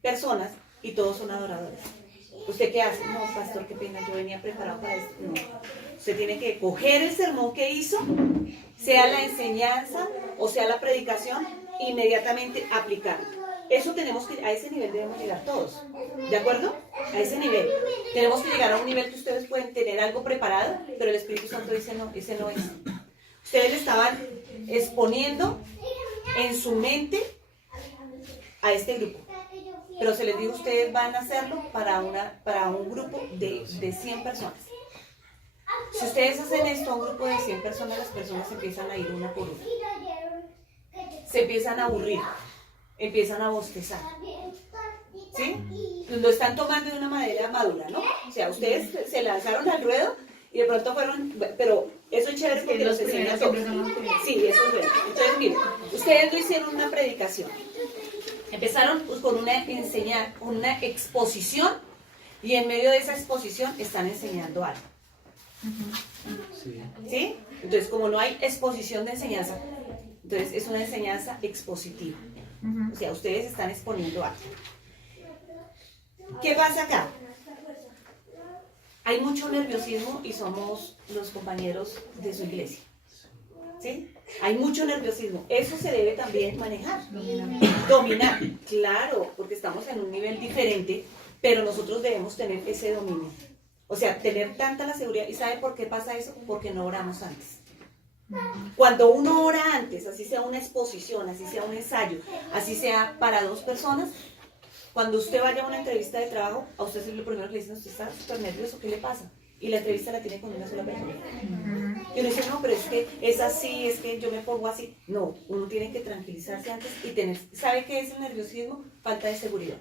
personas y todos son adoradores. ¿Usted qué hace? No, pastor, qué pena, yo venía preparado para esto. No. Usted tiene que coger el sermón que hizo, sea la enseñanza o sea la predicación, inmediatamente aplicarlo. Eso a ese nivel debemos llegar todos. ¿De acuerdo? A ese nivel. Tenemos que llegar a un nivel que ustedes pueden tener algo preparado, pero el Espíritu Santo dice no, ese no es. Ustedes le estaban exponiendo en su mente a este grupo. Pero se les dijo, ustedes van a hacerlo para un grupo de 100 personas. Si ustedes hacen esto a un grupo de 100 personas, las personas empiezan a ir una por una. se empiezan a aburrir, empiezan a bostezar. ¿Sí? Lo están tomando de una manera madura, ¿no? O sea, ustedes se lanzaron al ruedo y de pronto fueron, pero eso es chévere porque los enseña a todos. Sí, eso es bueno. Entonces, miren, ustedes no hicieron una predicación. Empezaron pues, con una exposición y en medio de esa exposición están enseñando algo. Sí. ¿Sí? Entonces, como no hay exposición de enseñanza, entonces es una enseñanza expositiva. O sea, ustedes están exponiendo algo. ¿Qué pasa acá? Hay mucho nerviosismo y somos los compañeros de su iglesia. ¿Sí? Hay mucho nerviosismo. Eso se debe también manejar. Dominar. Claro, porque estamos en un nivel diferente, pero nosotros debemos tener ese dominio. O sea, tener tanta la seguridad. ¿Y sabe por qué pasa eso? Porque no oramos antes. Cuando uno ora antes, así sea una exposición, así sea un ensayo, así sea para 2 personas, cuando usted vaya a una entrevista de trabajo, a usted es lo primero que le dicen, usted está súper nervioso, ¿qué le pasa? Y la entrevista la tiene con una sola persona. Y uno dice, no, pero es que es así, es que yo me pongo así. No, uno tiene que tranquilizarse antes y tener, ¿sabe qué es el nerviosismo? Falta de seguridad.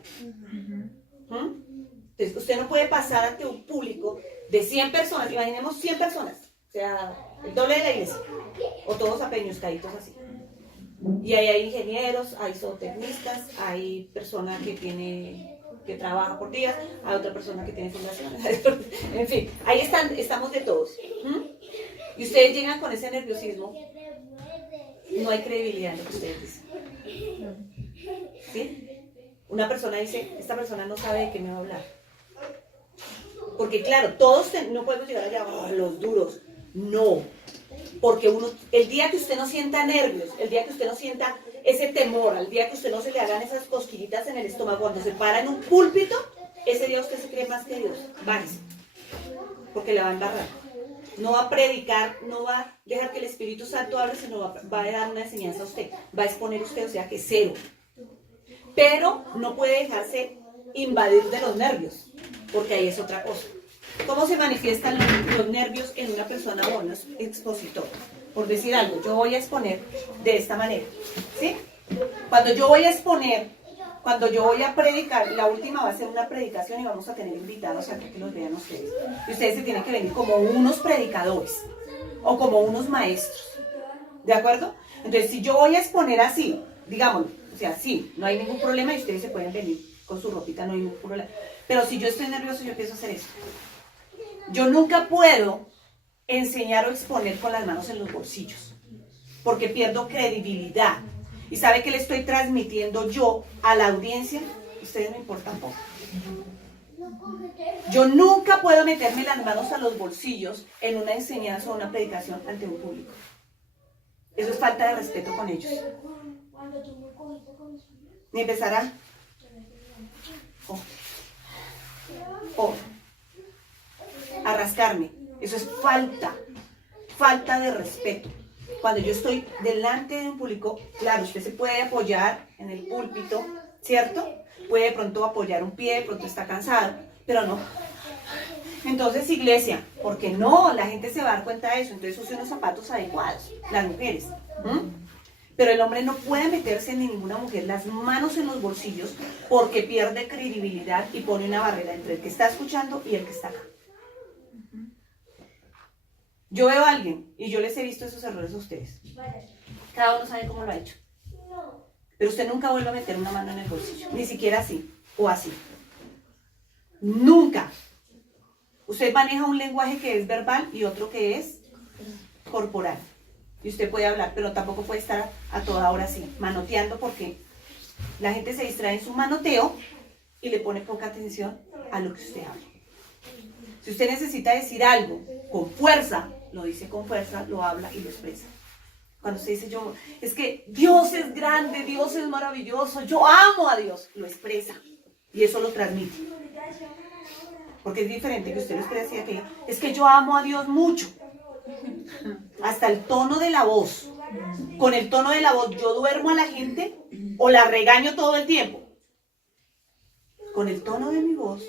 Entonces, usted no puede pasar ante un público de 100 personas, imaginemos 100 personas, o sea, el doble de la iglesia, o todos apeñuscaditos así. Y ahí hay ingenieros, hay zootecnistas, hay persona que trabaja por días, hay otra persona que tiene fundación, en fin, ahí estamos de todos. Y ustedes llegan con ese nerviosismo, no hay credibilidad en lo que ustedes dicen. ¿Sí? Una persona dice, esta persona no sabe de qué me va a hablar. Porque claro, todos no podemos llegar allá, los duros, no. Porque el día que usted no sienta nervios, el día que usted no sienta ese temor, el día que usted no se le hagan esas cosquillitas en el estómago cuando se para en un púlpito, ese día usted se cree más que Dios. Bájese. Porque le va a embarrar. No va a predicar, no va a dejar que el Espíritu Santo hable, sino va a dar una enseñanza a usted. Va a exponer usted, o sea que cero. Pero no puede dejarse invadir de los nervios, porque ahí es otra cosa. ¿Cómo se manifiestan los nervios en una persona o en un expositor? Por decir algo, yo voy a exponer de esta manera, ¿sí? Cuando yo voy a exponer, cuando yo voy a predicar, la última va a ser una predicación y vamos a tener invitados acá que los vean ustedes. Y ustedes se tienen que venir como unos predicadores o como unos maestros, ¿de acuerdo? Entonces, si yo voy a exponer así, digamos, o sea, sí, no hay ningún problema y ustedes se pueden venir con su ropita, no hay ningún problema. Pero si yo estoy nervioso, yo empiezo a hacer eso. Yo nunca puedo enseñar o exponer con las manos en los bolsillos, porque pierdo credibilidad. ¿Y sabe qué le estoy transmitiendo yo a la audiencia? Ustedes me importan poco. Yo nunca puedo meterme las manos a los bolsillos en una enseñanza o una predicación ante un público. Eso es falta de respeto con ellos. Ni empezar a... a rascarme. Eso es falta de respeto. Cuando yo estoy delante de un público, claro, usted se puede apoyar en el púlpito, ¿cierto? Puede de pronto apoyar un pie, de pronto está cansado, pero no. Entonces, iglesia, porque no, la gente se va a dar cuenta de eso, entonces use unos zapatos adecuados, las mujeres. Pero el hombre no puede meterse ni ninguna mujer las manos en los bolsillos porque pierde credibilidad y pone una barrera entre el que está escuchando y el que está acá. Yo veo a alguien y yo les he visto esos errores a ustedes. Cada uno sabe cómo lo ha hecho. Pero usted nunca vuelve a meter una mano en el bolsillo, ni siquiera así o así. Nunca. Usted maneja un lenguaje que es verbal y otro que es corporal. Y usted puede hablar, pero tampoco puede estar a toda hora así, manoteando, porque la gente se distrae en su manoteo y le pone poca atención a lo que usted habla. Si usted necesita decir algo con fuerza, lo dice con fuerza, lo habla y lo expresa. Cuando usted dice, es que Dios es grande, Dios es maravilloso, yo amo a Dios, lo expresa y eso lo transmite. Porque es diferente que usted lo exprese y que es que yo amo a Dios mucho. Hasta el tono de la voz. Con el tono de la voz yo duermo a la gente o la regaño todo el tiempo. Con el tono de mi voz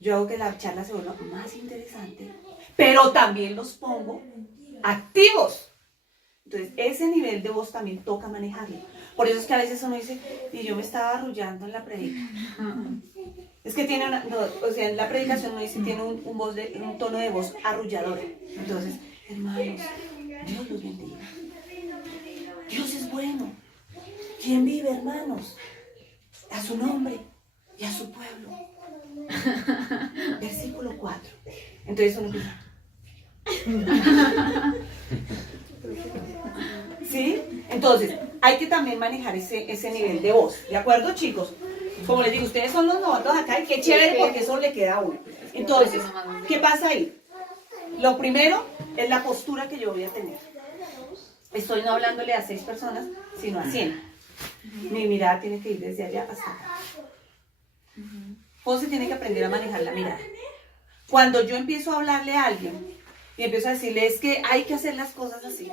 yo hago que la charla se vuelva más interesante, pero también los pongo activos. Entonces, ese nivel de voz también toca manejarlo. Por eso es que a veces uno dice, y yo me estaba arrullando en la predica. Es que tiene una, no, o sea, en la predicación uno dice, tiene un tono de voz arrullador. Entonces, hermanos, Dios los bendiga. Dios es bueno. ¿Quién vive, hermanos? A su nombre y a su pueblo. Versículo 4. Entonces uno empieza. ¿Sí? Entonces, hay que también manejar ese nivel de voz. ¿De acuerdo, chicos? Como les digo, ustedes son los novatos acá y qué chévere porque eso le queda a uno. Entonces, ¿qué pasa ahí? Lo primero es la postura que yo voy a tener. Estoy no hablándole a 6 personas, sino a 100. Mi mirada tiene que ir desde allá hasta acá. José tiene que aprender a manejar la mirada. Cuando yo empiezo a hablarle a alguien y empiezo a decirle es que hay que hacer las cosas así,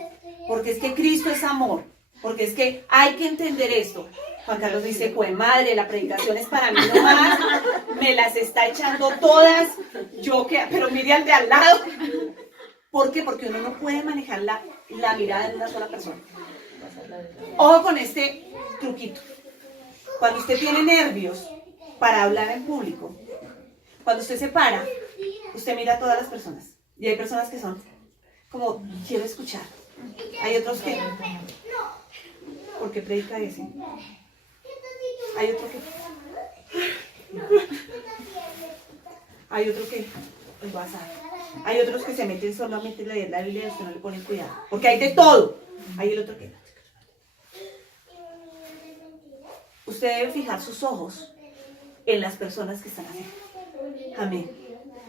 porque es que Cristo es amor, porque es que hay que entender esto. Juan Carlos dice, pues madre, la predicación es para mí nomás, me las está echando todas, pero mire al de al lado. ¿Por qué? Porque uno no puede manejar la mirada de una sola persona. Ojo con este truquito. Cuando usted tiene nervios para hablar en público, cuando usted se para, usted mira a todas las personas. Y hay personas que son como, quiero escuchar. Hay otros que, ¿por qué predica ese? Hay otro que, el WhatsApp. Hay otros que se meten solamente a leer la Biblia y a usted no le ponen cuidado. Porque hay de todo. Hay el otro que, usted debe fijar sus ojos en las personas que están así. Amén.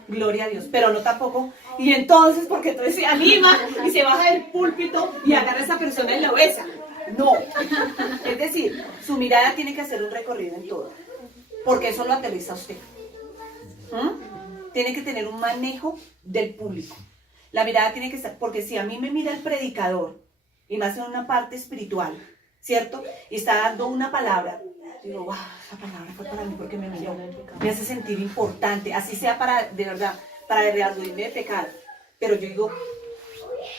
Gloria a Dios. Pero no tampoco. Y entonces, porque entonces se anima y se baja del púlpito y agarra a esa persona y la besa. No. Es decir, su mirada tiene que hacer un recorrido en todo. Porque eso lo aterriza a usted. Tiene que tener un manejo del público. La mirada tiene que estar, porque si a mí me mira el predicador y me hace una parte espiritual, ¿cierto? Y está dando una palabra, digo, wow, esa palabra fue para mí porque me miró. Me hace sentir importante, así sea para, de verdad, para redarguirme de pecado. Pero yo digo,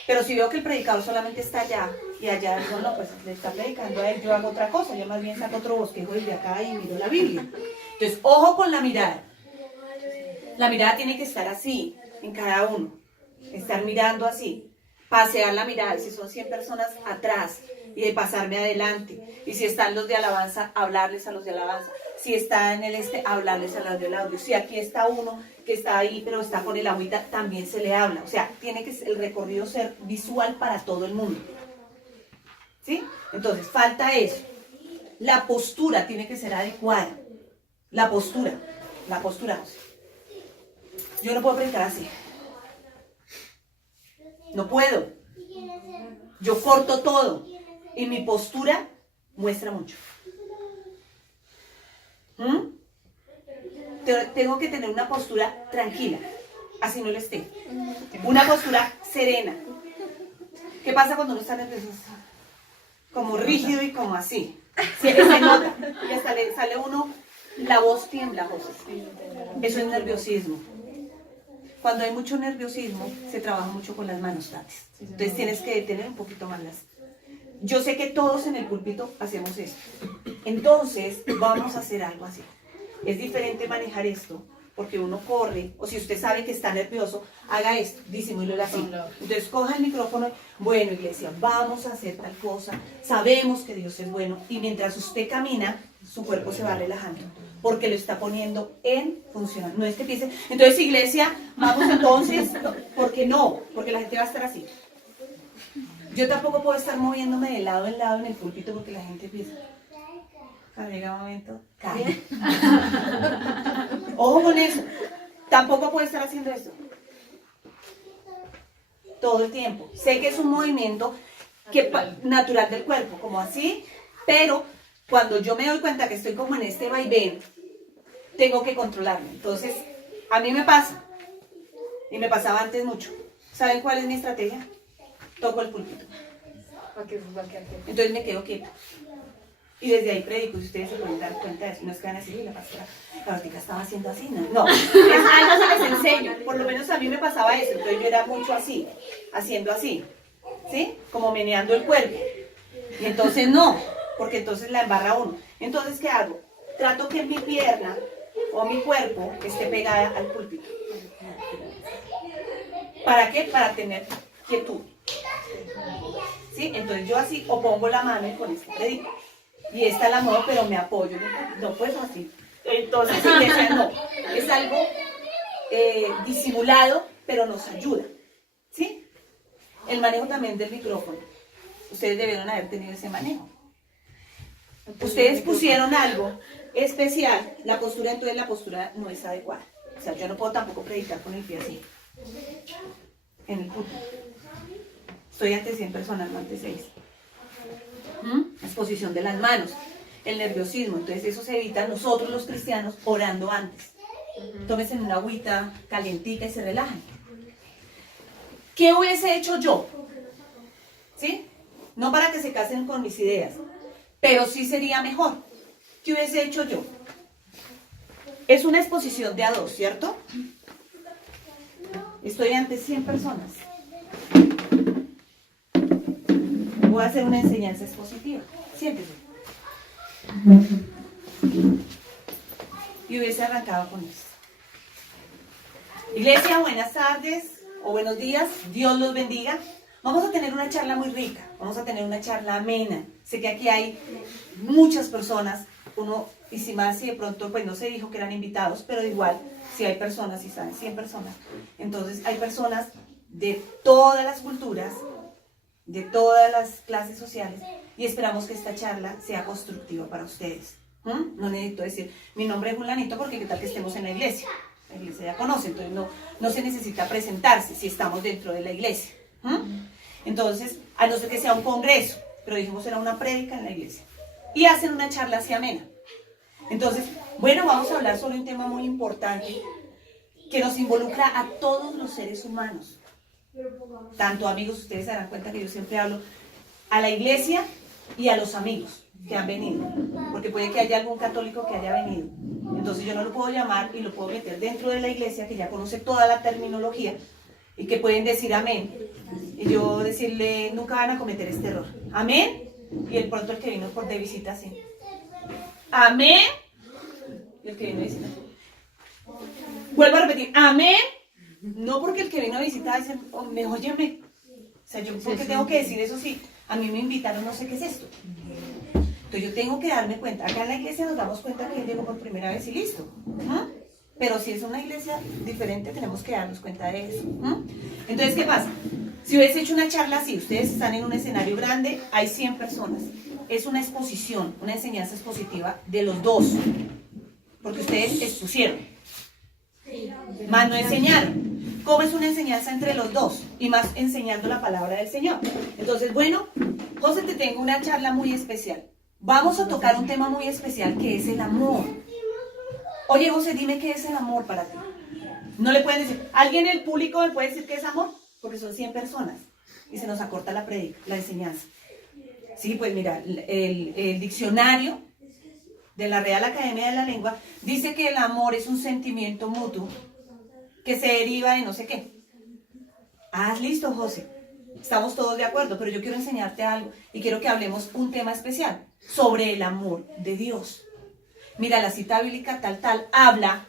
pero si veo que el predicador solamente está allá y allá, digo, no, pues le está predicando a él, yo hago otra cosa, yo más bien saco otro bosquejo desde acá y miro la Biblia. Entonces, ojo con la mirada. La mirada tiene que estar así, en cada uno. Estar mirando así. Pasear la mirada. Y si son 100 personas, atrás. Y de pasarme adelante. Y si están los de alabanza, hablarles a los de alabanza. Si está en el hablarles a los del audio. Si aquí está uno que está ahí, pero está con el agüita, también se le habla. O sea, tiene que el recorrido ser visual para todo el mundo. ¿Sí? Entonces, falta eso. La postura tiene que ser adecuada. La postura, José. Yo no puedo predicar así. No puedo. Yo corto todo. Y mi postura muestra mucho. Tengo que tener una postura tranquila. Así no lo esté. Una postura serena. ¿Qué pasa cuando uno está nervioso? Como rígido y como así. Se nota. Y hasta le sale uno, la voz tiembla, José. Eso es nerviosismo. Cuando hay mucho nerviosismo, se trabaja mucho con las manos, Tatis. Entonces tienes que detener un poquito más las... Yo sé que todos en el púlpito hacemos esto. Entonces, vamos a hacer algo así. Es diferente manejar esto, porque uno corre, o si usted sabe que está nervioso, haga esto, disimúlelo así. Entonces, coja el micrófono, bueno, iglesia, vamos a hacer tal cosa, sabemos que Dios es bueno, y mientras usted camina, su cuerpo se va relajando, porque lo está poniendo en función. No es que piense, entonces, iglesia, vamos entonces, porque no, porque la gente va a estar así. Yo tampoco puedo estar moviéndome de lado en lado en el púlpito porque la gente empieza. Cuando llega un momento, cae. Ojo con eso. Tampoco puedo estar haciendo esto todo el tiempo. Sé que es un movimiento natural del cuerpo, como así, pero cuando yo me doy cuenta que estoy como en este vaivén, tengo que controlarme. Entonces, a mí me pasa, y me pasaba antes mucho. ¿Saben cuál es mi estrategia? Toco el púlpito. Entonces me quedo quieta. Y desde ahí predico, si ustedes se pueden dar cuenta de eso. No es que van a decir, la pastora, la Bartica estaba haciendo así, no. Es algo se les enseño. Por lo menos a mí me pasaba eso. Entonces yo era mucho así, haciendo así. ¿sí? Como meneando el cuerpo. Y entonces no, porque entonces la embarra uno. Entonces, ¿qué hago? Trato que mi pierna o mi cuerpo esté pegada al púlpito. ¿Para qué? Para tener quietud. ¿Sí? Entonces yo así, o pongo la mano y con esta predico. Y esta la muevo, pero me apoyo. No pues así. Entonces, iglesia no. Es algo disimulado, pero nos ayuda. ¿Sí? El manejo también del micrófono. Ustedes debieron haber tenido ese manejo. Ustedes pusieron algo especial, la postura, entonces la postura no es adecuada. O sea, yo no puedo tampoco predicar con el pie así. En el púlpito. Estoy ante 100 personas, no ante 6. Exposición de las manos, el nerviosismo. Entonces eso se evita nosotros los cristianos orando antes. Tómense una agüita calientica y se relajan. ¿Qué hubiese hecho yo? ¿Sí? No para que se casen con mis ideas, pero sí sería mejor. ¿Qué hubiese hecho yo? Es una exposición de a 2, ¿cierto? Estoy ante 100 personas. Voy a hacer una enseñanza expositiva. Siéntese. Y hubiese arrancado con eso. Iglesia, buenas tardes o buenos días. Dios los bendiga. Vamos a tener una charla muy rica. Vamos a tener una charla amena. Sé que aquí hay muchas personas. Y si más, si de pronto, pues no se dijo que eran invitados, pero igual, si hay personas, si saben, 100 personas. Entonces, hay personas de todas las culturas, de todas las clases sociales, y esperamos que esta charla sea constructiva para ustedes. No necesito decir mi nombre es Julanito, porque qué tal que estemos en la iglesia ya conoce, entonces no se necesita presentarse si estamos dentro de la iglesia. Entonces, a no ser que sea un congreso, pero dijimos era una prédica en la iglesia, y hacen una charla así amena. Entonces, bueno, vamos a hablar sobre un tema muy importante que nos involucra a todos los seres humanos. Tanto amigos, ustedes se darán cuenta que yo siempre hablo a la iglesia y a los amigos que han venido, porque puede que haya algún católico que haya venido. Entonces yo no lo puedo llamar y lo puedo meter dentro de la iglesia, que ya conoce toda la terminología y que pueden decir amén. Y yo decirle, nunca van a cometer este error. Amén. Y el pronto el que vino de visita así. Amén. Y el que vino de visita. Vuelvo a repetir, amén. No porque el que vino a visitar dice, oh, óyeme. O sea, yo porque tengo que decir eso sí. A mí me invitaron, no sé qué es esto. Entonces yo tengo que darme cuenta. Acá en la iglesia nos damos cuenta que él llegó por primera vez y listo. Pero si es una iglesia diferente, tenemos que darnos cuenta de eso. Entonces, ¿qué pasa? Si hubiese hecho una charla así, ustedes están en un escenario grande, hay 100 personas. Es una exposición, una enseñanza expositiva de los dos. Porque ustedes expusieron. Más no enseñaron. ¿Cómo es una enseñanza entre los dos? Y más enseñando la palabra del Señor. Entonces, bueno, José, te tengo una charla muy especial. Vamos a tocar un tema muy especial que es el amor. Oye, José, dime qué es el amor para ti. No le pueden decir, ¿alguien en el público me puede decir qué es amor? Porque son 100 personas y se nos acorta la enseñanza. Sí, pues mira, el diccionario de la Real Academia de la Lengua dice que el amor es un sentimiento mutuo que se deriva de no sé qué. Ah, listo, José. Estamos todos de acuerdo, pero yo quiero enseñarte algo y quiero que hablemos un tema especial sobre el amor de Dios. Mira, la cita bíblica tal, habla.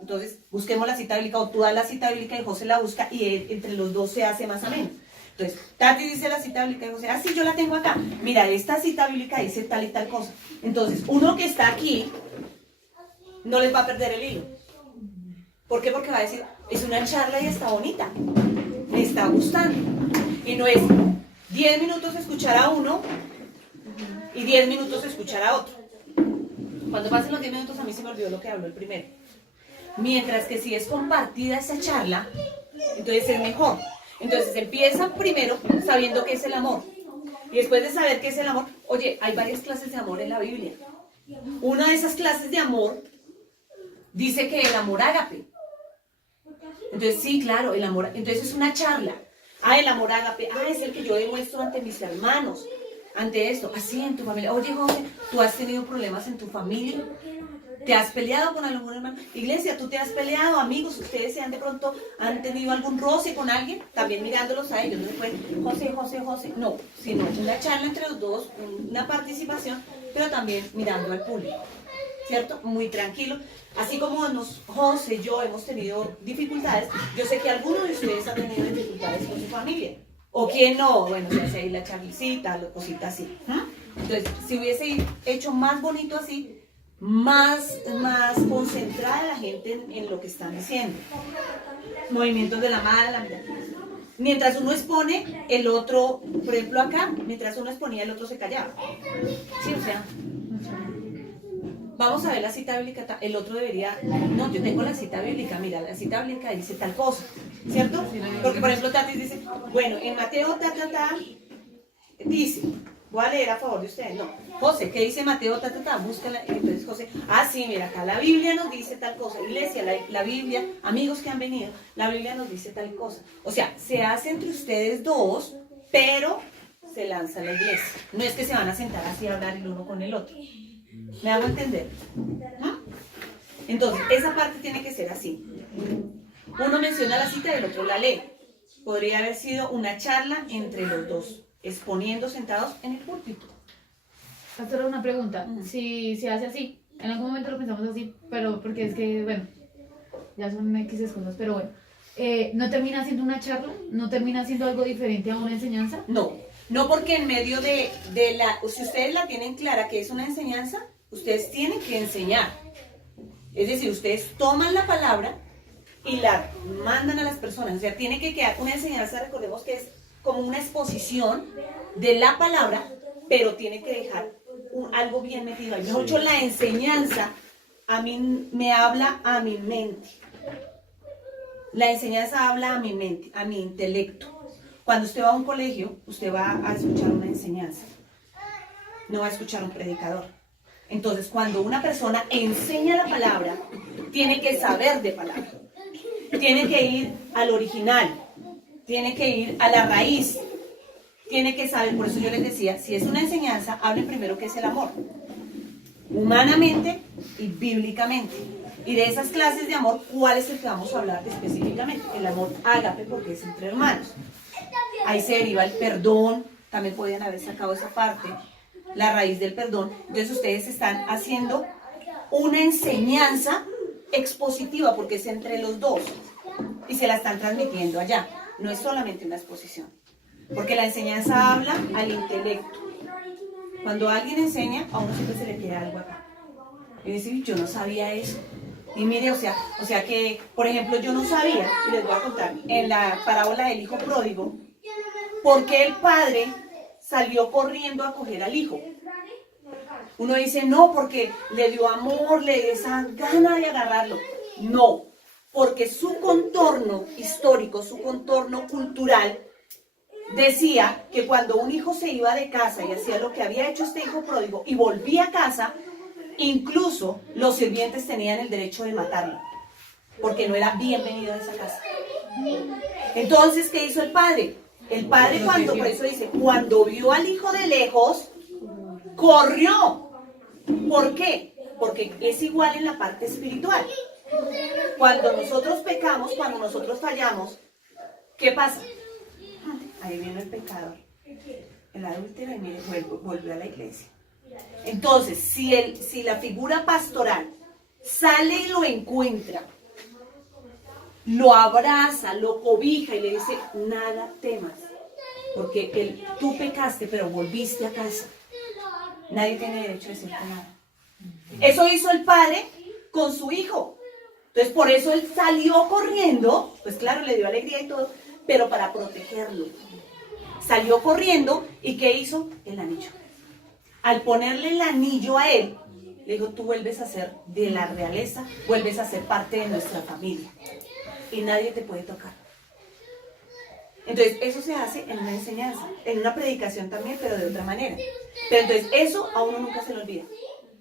Entonces, busquemos la cita bíblica, o tú das la cita bíblica y José la busca y entre los dos se hace más ameno. Entonces, Tati dice la cita bíblica y José, ah, sí, yo la tengo acá. Mira, esta cita bíblica dice tal y tal cosa. Entonces, uno que está aquí no les va a perder el hilo. ¿Por qué? Porque va a decir, es una charla y está bonita. Me está gustando. Y no es 10 minutos escuchar a uno y 10 minutos escuchar a otro. Cuando pasen los 10 minutos a mí se me olvidó lo que habló el primero. Mientras que si es compartida esa charla, entonces es mejor. Entonces empiezan primero sabiendo qué es el amor. Y después de saber qué es el amor, oye, hay varias clases de amor en la Biblia. Una de esas clases de amor dice que el amor ágape. Entonces sí, claro, el amor. Entonces es una charla. Ah, el amor ágape. Ah, es el que yo demuestro ante mis hermanos. Ante esto. Así en tu familia. Oye, José, ¿tú has tenido problemas en tu familia? ¿Te has peleado con algún hermano? Iglesia, ¿tú te has peleado? Amigos, ¿ustedes han de pronto han tenido algún roce con alguien? También mirándolos a ellos, no se puede, José. No, sino una charla entre los dos, una participación, pero también mirando al público, ¿cierto? Muy tranquilo. Así como José y yo hemos tenido dificultades, yo sé que alguno de ustedes ha tenido dificultades con su familia. ¿O quién no? Bueno, se hace ahí la charlicita, cositas así. Entonces, si hubiese hecho más bonito así, más concentrada la gente en lo que están diciendo. Movimientos de la mano, la mirada. Mientras uno expone, el otro, por ejemplo acá, mientras uno exponía, el otro se callaba. Sí, o sea, vamos a ver la cita bíblica, el otro debería, no, yo tengo la cita bíblica, mira, la cita bíblica dice tal cosa, ¿cierto? Porque, por ejemplo, Tati dice, bueno, en Mateo, dice, voy a leer a favor de ustedes, no. José, ¿qué dice Mateo, búscala, entonces José, sí, mira, acá la Biblia nos dice tal cosa, iglesia, la Biblia, amigos que han venido, la Biblia nos dice tal cosa. O sea, se hace entre ustedes dos, pero se lanza la iglesia. No es que se van a sentar así a hablar el uno con el otro. ¿Me hago entender? Entonces, esa parte tiene que ser así. Uno menciona la cita y el otro la lee. Podría haber sido una charla entre los dos, exponiendo sentados en el púlpito. Pastora, una pregunta. Si se hace así, en algún momento lo pensamos así, pero porque es que, bueno, ya son X cosas, pero bueno. ¿No termina siendo una charla? ¿No termina siendo algo diferente a una enseñanza? No porque en medio de si ustedes la tienen clara que es una enseñanza, ustedes tienen que enseñar. Es decir, ustedes toman la palabra y la mandan a las personas. O sea, tiene que quedar una enseñanza, recordemos que es como una exposición de la palabra, pero tiene que dejar algo bien metido ahí. Mejor dicho, la enseñanza a mí me habla a mi mente. La enseñanza habla a mi mente, a mi intelecto. Cuando usted va a un colegio, usted va a escuchar una enseñanza. No va a escuchar un predicador. Entonces, cuando una persona enseña la palabra, tiene que saber de palabra. Tiene que ir al original. Tiene que ir a la raíz. Tiene que saber, por eso yo les decía, si es una enseñanza, hablen primero qué es el amor. Humanamente y bíblicamente. Y de esas clases de amor, ¿cuál es el que vamos a hablar específicamente? El amor ágape, porque es entre hermanos. Ahí se deriva el perdón, también podían haber sacado esa parte, la raíz del perdón. Entonces ustedes están haciendo una enseñanza expositiva, porque es entre los dos, y se la están transmitiendo allá. No es solamente una exposición, porque la enseñanza habla al intelecto. Cuando alguien enseña, a uno siempre se le queda algo acá. Y dice, yo no sabía eso. Y mire, o sea que, por ejemplo, yo no sabía, y les voy a contar, en la parábola del hijo pródigo, por qué el padre salió corriendo a coger al hijo. Uno dice, no, porque le dio amor, le dio esa gana de agarrarlo. No, porque su contorno histórico, su contorno cultural, decía que cuando un hijo se iba de casa y hacía lo que había hecho este hijo pródigo y volvía a casa, incluso los sirvientes tenían el derecho de matarlo, porque no era bienvenido a esa casa. Entonces, ¿qué hizo el padre? El padre por eso dice, cuando vio al hijo de lejos, corrió. ¿Por qué? Porque es igual en la parte espiritual. Cuando nosotros pecamos, cuando nosotros fallamos, ¿qué pasa? Ahí viene el pecador, el adúltero, y mire, vuelve a la iglesia. Entonces, si la figura pastoral sale y lo encuentra, lo abraza, lo cobija y le dice, nada temas, porque tú pecaste, pero volviste a casa. Nadie tiene derecho a decirte nada. Eso hizo el padre con su hijo. Entonces, por eso él salió corriendo, pues claro, le dio alegría y todo, pero para protegerlo. Salió corriendo, ¿y qué hizo? El anillo. Al ponerle el anillo a él, le dijo, tú vuelves a ser de la realeza, vuelves a ser parte de nuestra familia. Y nadie te puede tocar. Entonces, eso se hace en una enseñanza, en una predicación también, pero de otra manera. Pero entonces, eso a uno nunca se le olvida.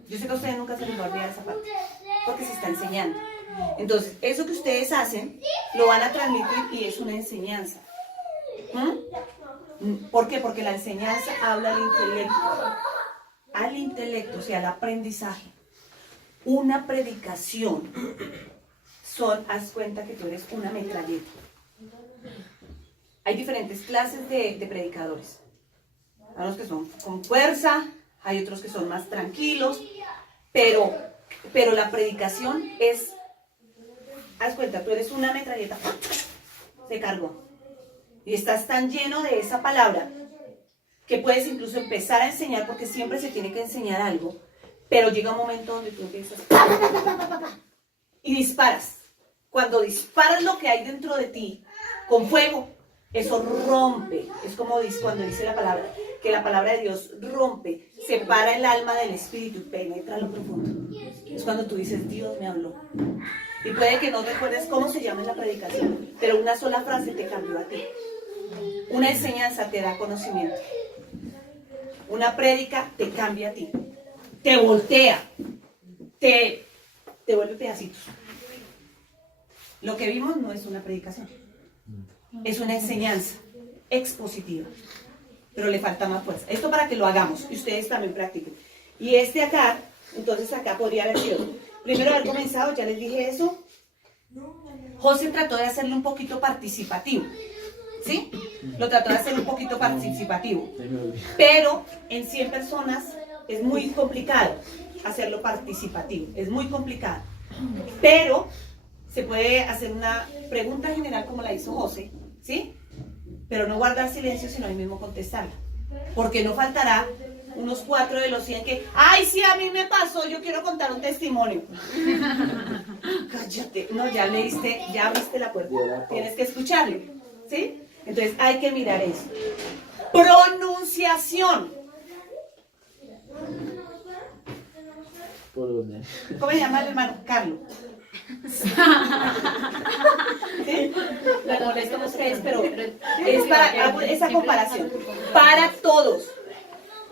Yo sé que a ustedes nunca se les va a olvidar esa parte, porque se está enseñando. Entonces, eso que ustedes hacen, lo van a transmitir y es una enseñanza. ¿Por qué? Porque la enseñanza habla al intelecto, o sea, al aprendizaje. Una predicación haz cuenta que tú eres una metralleta. Hay diferentes clases de predicadores. Hay unos que son con fuerza, hay otros que son más tranquilos, pero la predicación es, haz cuenta, tú eres una metralleta, se cargó. Y estás tan lleno de esa palabra que puedes incluso empezar a enseñar, porque siempre se tiene que enseñar algo, pero llega un momento donde tú empiezas y disparas. Cuando disparas lo que hay dentro de ti con fuego, eso rompe. Es como cuando dice la palabra, que la palabra de Dios rompe, separa el alma del espíritu y penetra lo profundo. Es cuando tú dices, Dios me habló. Y puede que no recuerdes cómo se llama en la predicación, pero una sola frase te cambió a ti. Una enseñanza te da conocimiento. Una prédica te cambia a ti. Te voltea. Te vuelve pedacitos. Lo que vimos no es una predicación. Es una enseñanza expositiva. Pero le falta más fuerza. Esto para que lo hagamos y ustedes también practiquen. Y acá, entonces acá podría haber sido. Primero haber comenzado, ya les dije eso. José trató de hacerlo un poquito participativo. ¿Sí? Lo trató de hacer un poquito participativo. Pero en 100 personas es muy complicado hacerlo participativo. Es muy complicado. Pero se puede hacer una pregunta general como la hizo José, ¿sí? Pero no guardar silencio, sino ahí mismo contestarla. Porque no faltará unos 4 de los 100 que, ¡ay, sí, a mí me pasó! Yo quiero contar un testimonio. Cállate. No, ya leíste, ya abriste la puerta. Tienes que escucharlo, ¿sí? Entonces hay que mirar eso. Pronunciación. ¿Por dónde? ¿Cómo se llama el hermano? Carlos. ¿Sí? La molesto a ustedes, pero es para esa comparación. Para todos.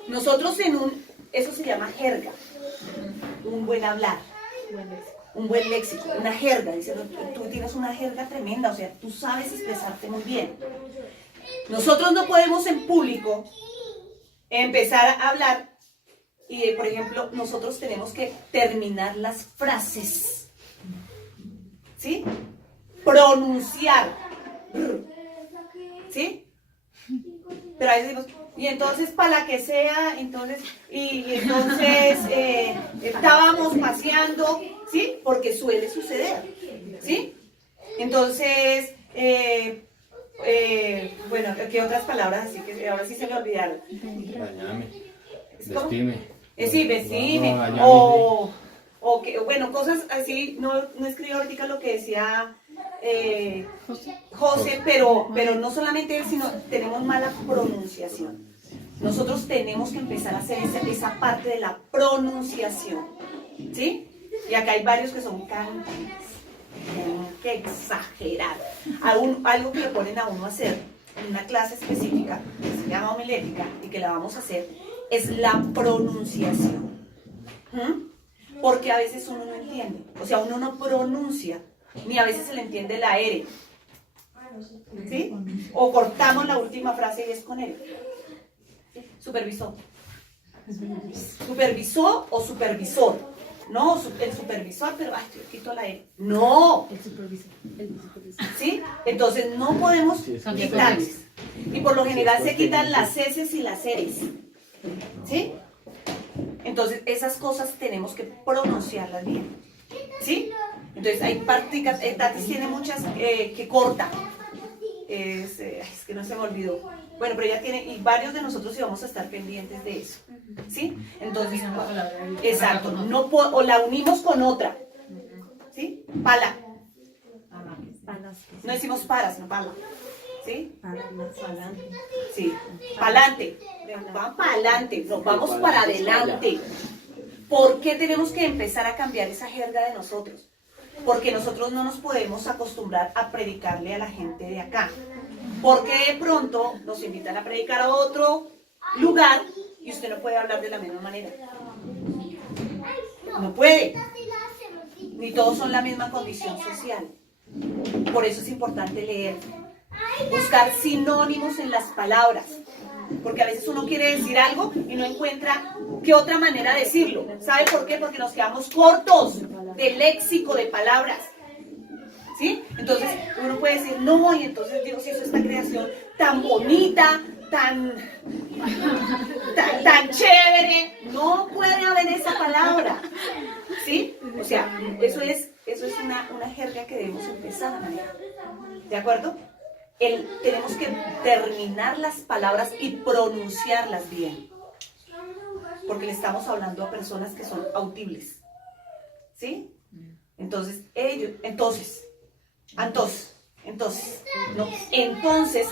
Nosotros eso se llama jerga. Un buen hablar. Un buen léxico. Una jerga. Dice, tú tienes una jerga tremenda, o sea, tú sabes expresarte muy bien. Nosotros no podemos en público empezar a hablar y, por ejemplo, nosotros tenemos que terminar las frases. ¿Sí? Pronunciar. ¿Sí? Pero ahí decimos, y entonces para la que sea, entonces, y entonces estábamos paseando, ¿sí? Porque suele suceder, ¿sí? Entonces, bueno, ¿qué otras palabras? Así que ahora sí se me olvidaron. Bañame. ¿Cómo? Vestime. Sí, vestime. No, O que, bueno, cosas así, no escribí ahorita lo que decía José, pero no solamente él, sino tenemos mala pronunciación. Nosotros tenemos que empezar a hacer esa parte de la pronunciación, ¿sí? Y acá hay varios que son cantines. Tienen que exagerar. Algo que le ponen a uno a hacer en una clase específica, que se llama homilética, y que la vamos a hacer, es la pronunciación. Porque a veces uno no entiende, o sea, uno no pronuncia, ni a veces se le entiende la R, ¿sí? O cortamos la última frase y es con él. Supervisor. Supervisor o supervisor. No, el supervisor, pero ay, yo quito la R. No. El supervisor. ¿Sí? Entonces no podemos quitarles. Y por lo general se quitan las S y las R's. ¿Sí? Entonces, esas cosas tenemos que pronunciarlas bien. ¿Sí? Entonces, hay prácticas, Tatis tiene muchas que corta. Es que no se me olvidó. Bueno, pero ella tiene, y varios de nosotros íbamos a estar pendientes de eso. ¿Sí? Entonces, exacto. O la unimos con otra. ¿Sí? Pala. No decimos para, sino pala. ¿Sí? Sí. Pa'lante. Vamos para adelante, nos vamos para adelante. ¿Por qué tenemos que empezar a cambiar esa jerga de nosotros? Porque nosotros no nos podemos acostumbrar a predicarle a la gente de acá. Porque de pronto nos invitan a predicar a otro lugar y usted no puede hablar de la misma manera. No puede. Ni todos son la misma condición social. Por eso es importante leer. Buscar sinónimos en las palabras. Porque a veces uno quiere decir algo y no encuentra qué otra manera de decirlo. ¿Sabe por qué? Porque nos quedamos cortos de léxico, de palabras. ¿Sí? Entonces uno puede decir, no, y entonces Dios hizo esta creación tan bonita, tan chévere. No puede haber esa palabra. ¿Sí? O sea, eso es una jerga que debemos empezar a manejar. ¿De acuerdo? Tenemos que terminar las palabras y pronunciarlas bien. Porque le estamos hablando a personas que son audibles. ¿Sí? Entonces, entonces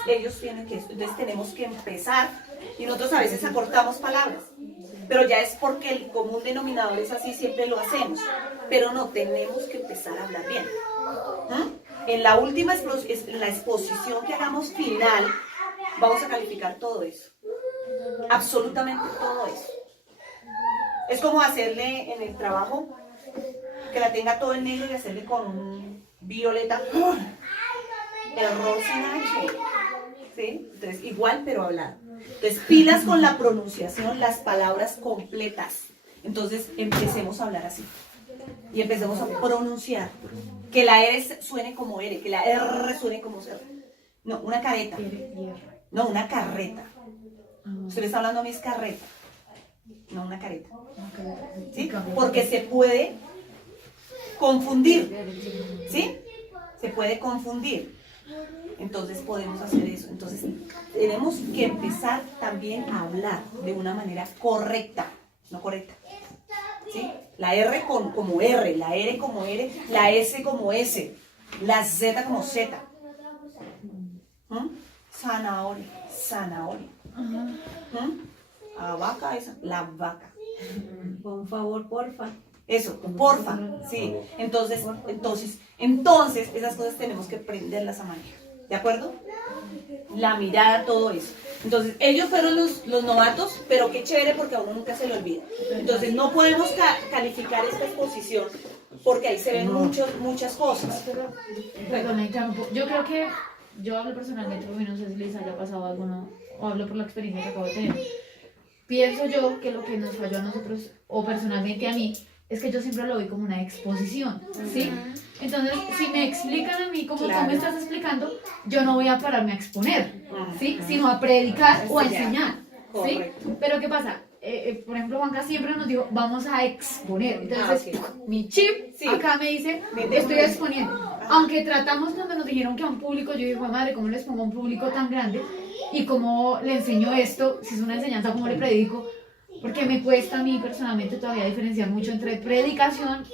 ellos tienen que, entonces tenemos que empezar, y nosotros a veces acortamos palabras, pero ya es porque el común denominador es así, siempre lo hacemos, pero no, tenemos que empezar a hablar bien. En la última en la exposición que hagamos final, vamos a calificar todo eso, absolutamente todo eso. Es como hacerle en el trabajo, que la tenga todo en negro y hacerle con un violeta, error sin H, ¿sí? Entonces igual pero hablado. Entonces pilas con la pronunciación, las palabras completas. Entonces empecemos a hablar así y empecemos a pronunciar, que la R suene como R, que la R suene como R. No, una careta, no, una carreta. Usted le está hablando a mí, es carreta, no una careta, ¿sí? Porque se puede confundir, ¿sí? Se puede confundir. Entonces podemos hacer eso. Entonces tenemos que empezar también a hablar de una manera correcta, no correcta, ¿sí? La R como R, la R como R, la S como S, la Z como Z. Zanahoria, zanahoria. La vaca esa, la vaca. Por favor, porfa. Eso, porfa, sí. Entonces, esas cosas tenemos que aprenderlas a manejar. ¿De acuerdo? La mirada, todo eso. Entonces, ellos fueron los novatos, pero qué chévere porque a uno nunca se le olvida. Entonces, no podemos calificar esta exposición porque ahí se ven muchas cosas. Perdón, yo creo que yo hablo personalmente, porque no sé si les haya pasado algo, ¿no? O hablo por la experiencia que acabo de tener. Pienso yo que lo que nos falló a nosotros, o personalmente a mí, es que yo siempre lo vi como una exposición, ¿sí? Entonces, si me explican a mí como tú me estás explicando, yo no voy a pararme a exponer, ¿sí? Sino a predicar o a enseñar, ¿sí? Pero ¿qué pasa? Por ejemplo, Juanca siempre nos dijo, vamos a exponer. Entonces, mi chip acá me dice, estoy exponiendo. Aunque tratamos cuando nos dijeron que a un público, yo dije, madre, ¿cómo les pongo a un público tan grande? ¿Y cómo le enseño esto? Si es una enseñanza, ¿cómo le predico? Porque me cuesta a mí personalmente todavía diferenciar mucho entre predicación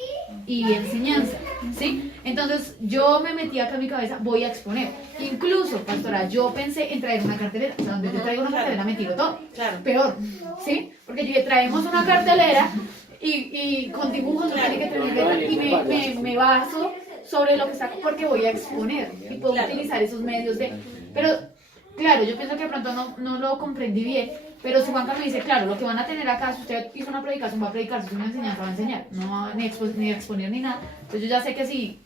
y enseñanza, ¿sí? Entonces yo me metí acá en mi cabeza, voy a exponer. Incluso, pastora, yo pensé en traer una cartelera. O sea, donde yo traigo una cartelera me tiro todo. Peor, ¿sí? Porque yo dije, traemos una cartelera y con dibujos no tiene que tener letra, y me baso sobre lo que saco porque voy a exponer y puedo utilizar esos medios de... Pero, claro, yo pienso que de pronto no lo comprendí bien. Pero si Juanca me dice, claro, lo que van a tener acá, si usted hizo una predicación, va a predicar, si es una enseñanza, va a enseñar, no va ni exponer ni nada. Entonces yo ya sé que si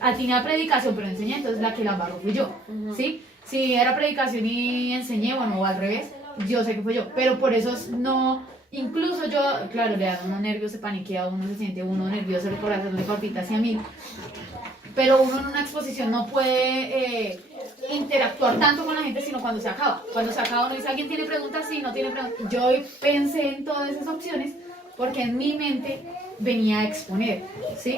atiné a predicación, pero enseñé, entonces la que la embarró fui yo, ¿sí? Si era predicación y enseñé, bueno, o al revés, yo sé que fue yo. Pero por eso no, incluso yo, claro, le da uno nervios, se paniquea, uno se siente uno nervioso, el corazón le palpita hacia mí. Pero uno en una exposición no puede interactuar tanto con la gente, sino cuando se acaba. Cuando se acaba uno dice, ¿alguien tiene preguntas? Sí, no tiene preguntas. Yo pensé en todas esas opciones porque en mi mente venía a exponer, ¿sí?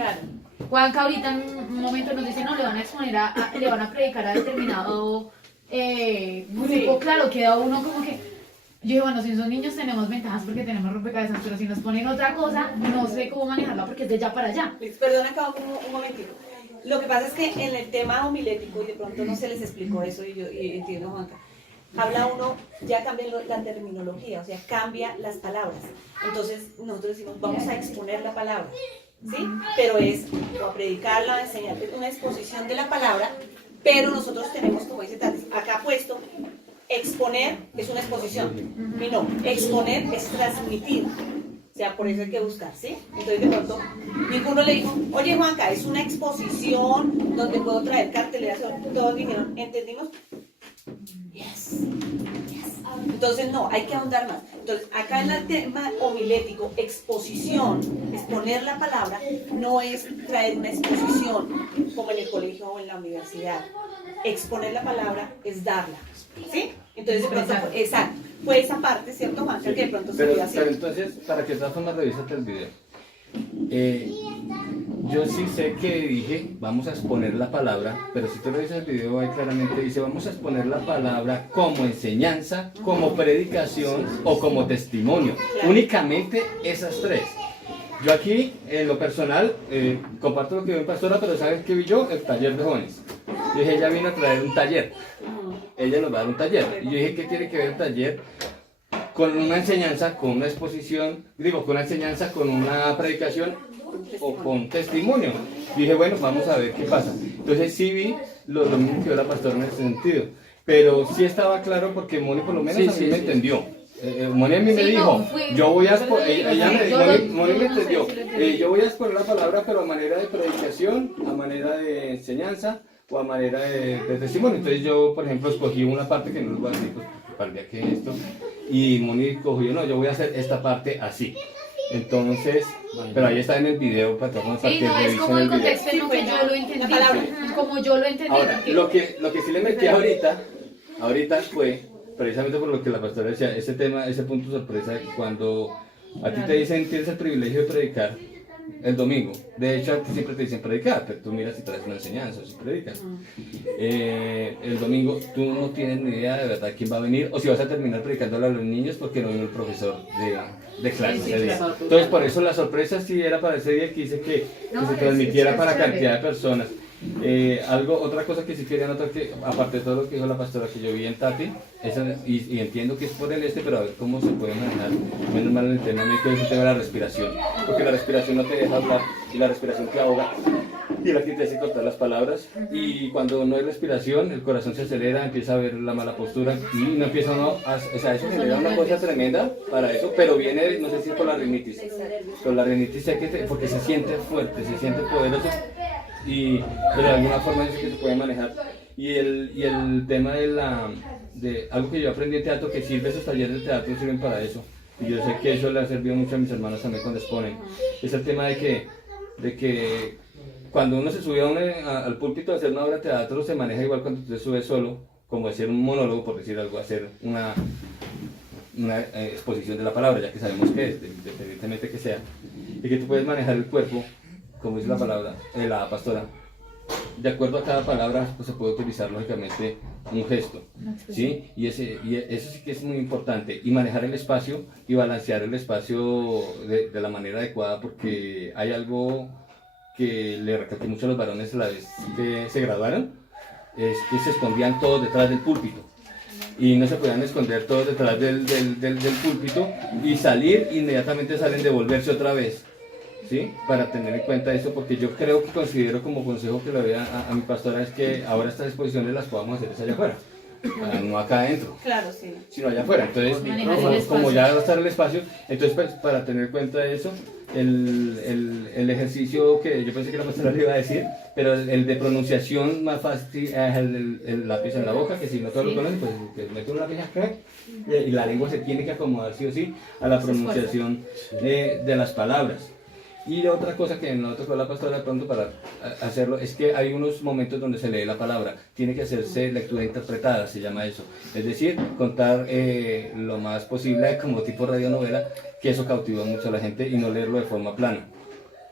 Juanca ahorita en un momento nos dice, no, le van a exponer, le van a predicar a determinado grupo. Claro, queda uno como que... Yo digo, bueno, si son niños tenemos ventajas porque tenemos rompecabezas, pero si nos ponen otra cosa, no sé cómo manejarla porque es de allá para allá. Perdón, acabo un momentito. Lo que pasa es que en el tema homilético, y de pronto no se les explicó eso, y entiendo, Juanca, habla uno, ya cambia la terminología, o sea, cambia las palabras. Entonces nosotros decimos, vamos a exponer la palabra, ¿sí? Pero es o a predicarla, a enseñar, es una exposición de la palabra, pero nosotros tenemos, como dice Tati, acá puesto, exponer es una exposición, y no, exponer es transmitir. O sea, por eso hay que buscar, ¿sí? Entonces de pronto, ninguno le dijo, oye Juanca, es una exposición donde puedo traer carteleras. Todos dijeron, ¿entendimos? Yes. Entonces, no, hay que ahondar más. Entonces, acá en el tema homilético, exposición, exponer la palabra, no es traer una exposición como en el colegio o en la universidad. Exponer la palabra es darla, ¿sí? Entonces, de pronto, exacto, fue esa parte, ¿cierto, Juanca? Que de pronto se dio así. Pero entonces, para que de todas formas revísate el video. Yo sí sé que dije, vamos a exponer la palabra, pero si tú revisas el video, ahí claramente dice, vamos a exponer la palabra como enseñanza, como predicación o como testimonio. Únicamente esas tres. Yo aquí, en lo personal, comparto lo que vio mi pastora, pero ¿sabes qué vi yo? El taller de jóvenes. Yo dije, ella vino a traer un taller. Ella nos va a dar un taller. Y yo dije, ¿qué tiene que ver el taller con una enseñanza, con una exposición, digo, con una enseñanza, con una predicación o con testimonio? Y dije, bueno, vamos a ver qué pasa. Entonces sí vi lo mismo que vio la pastora en ese sentido, pero sí estaba claro porque Moni por lo menos a mí me entendió. Moni a mí me dijo, yo voy a Moni me entendió, yo voy a exponer la palabra, pero a manera de predicación, a manera de enseñanza o a manera de testimonio. Entonces yo, por ejemplo, escogí una parte que no les voy a decir, pues, para el día que esto, y Moni cogió, no, yo voy a hacer esta parte así. Entonces, pero ahí está en el video para todos. Sí, no, es como el contexto en lo que yo lo entendí, como yo lo entendí. Ahora, lo que sí le metí ahorita fue, precisamente por lo que la pastora decía, ese tema, ese punto sorpresa, de que cuando a ti te dicen tienes el privilegio de predicar el domingo, de hecho a ti siempre te dicen predicar, pero tú miras si traes una enseñanza, si predicas. El domingo tú no tienes ni idea de verdad quién va a venir, o si vas a terminar predicándole a los niños porque no vino el profesor de clase ese día. Entonces por eso la sorpresa sí era para ese día que hice que se transmitiera para cantidad de personas. Otra cosa que sí quería notar, que aparte de todo lo que dijo la pastora que yo vi en Tati, y entiendo que es por el pero a ver cómo se puede manejar, menos mal en el tema médico, es el tema de la respiración, porque la respiración no te deja hablar y la respiración te ahoga y la que te hace cortar las palabras, y cuando no hay respiración el corazón se acelera, empieza a ver la mala postura y no empieza uno o sea, eso genera una cosa tremenda para eso, pero viene, no sé si es por la rinitis, pero la rinitis sé que porque se siente fuerte, se siente poderoso, pero de alguna forma dice que se puede manejar. Y el tema de algo que yo aprendí en teatro, que sirve, esos talleres de teatro sirven para eso, y yo sé que eso le ha servido mucho a mis hermanos también cuando exponen, es el tema de que cuando uno se sube al púlpito a hacer una obra de teatro, se maneja igual cuando tú te subes solo, como hacer un monólogo, por decir algo, hacer una exposición de la palabra, ya que sabemos que es, independientemente que sea, y que tú puedes manejar el cuerpo, como dice la palabra, la pastora. De acuerdo a cada palabra, pues se puede utilizar lógicamente un gesto, ¿sí? Y eso sí que es muy importante. Y manejar el espacio y balancear el espacio de la manera adecuada, porque hay algo que le recalqué mucho a los varones a la vez que se graduaron, es que se escondían todos detrás del púlpito. Y no se podían esconder todos detrás del púlpito y salir, inmediatamente salen, devolverse otra vez. ¿Sí? Para tener en cuenta esto, porque yo creo que considero como consejo que le doy a mi pastora es que ahora estas exposiciones las podamos hacer allá afuera, no acá adentro, Claro, sí. sino allá afuera. Entonces, como ya va a estar el espacio, entonces pues, para tener en cuenta eso, el ejercicio que yo pensé que la pastora le iba a decir, pero el de pronunciación más fácil es el lápiz en la boca, que si no todos lo conocen, pues que mete un lápiz acá y la lengua se tiene que acomodar sí o sí a la pronunciación de las palabras. Y otra cosa que no tocó la pastora de pronto para hacerlo es que hay unos momentos donde se lee la palabra, tiene que hacerse lectura interpretada, se llama eso, es decir, contar lo más posible como tipo radionovela, que eso cautiva mucho a la gente, y no leerlo de forma plana.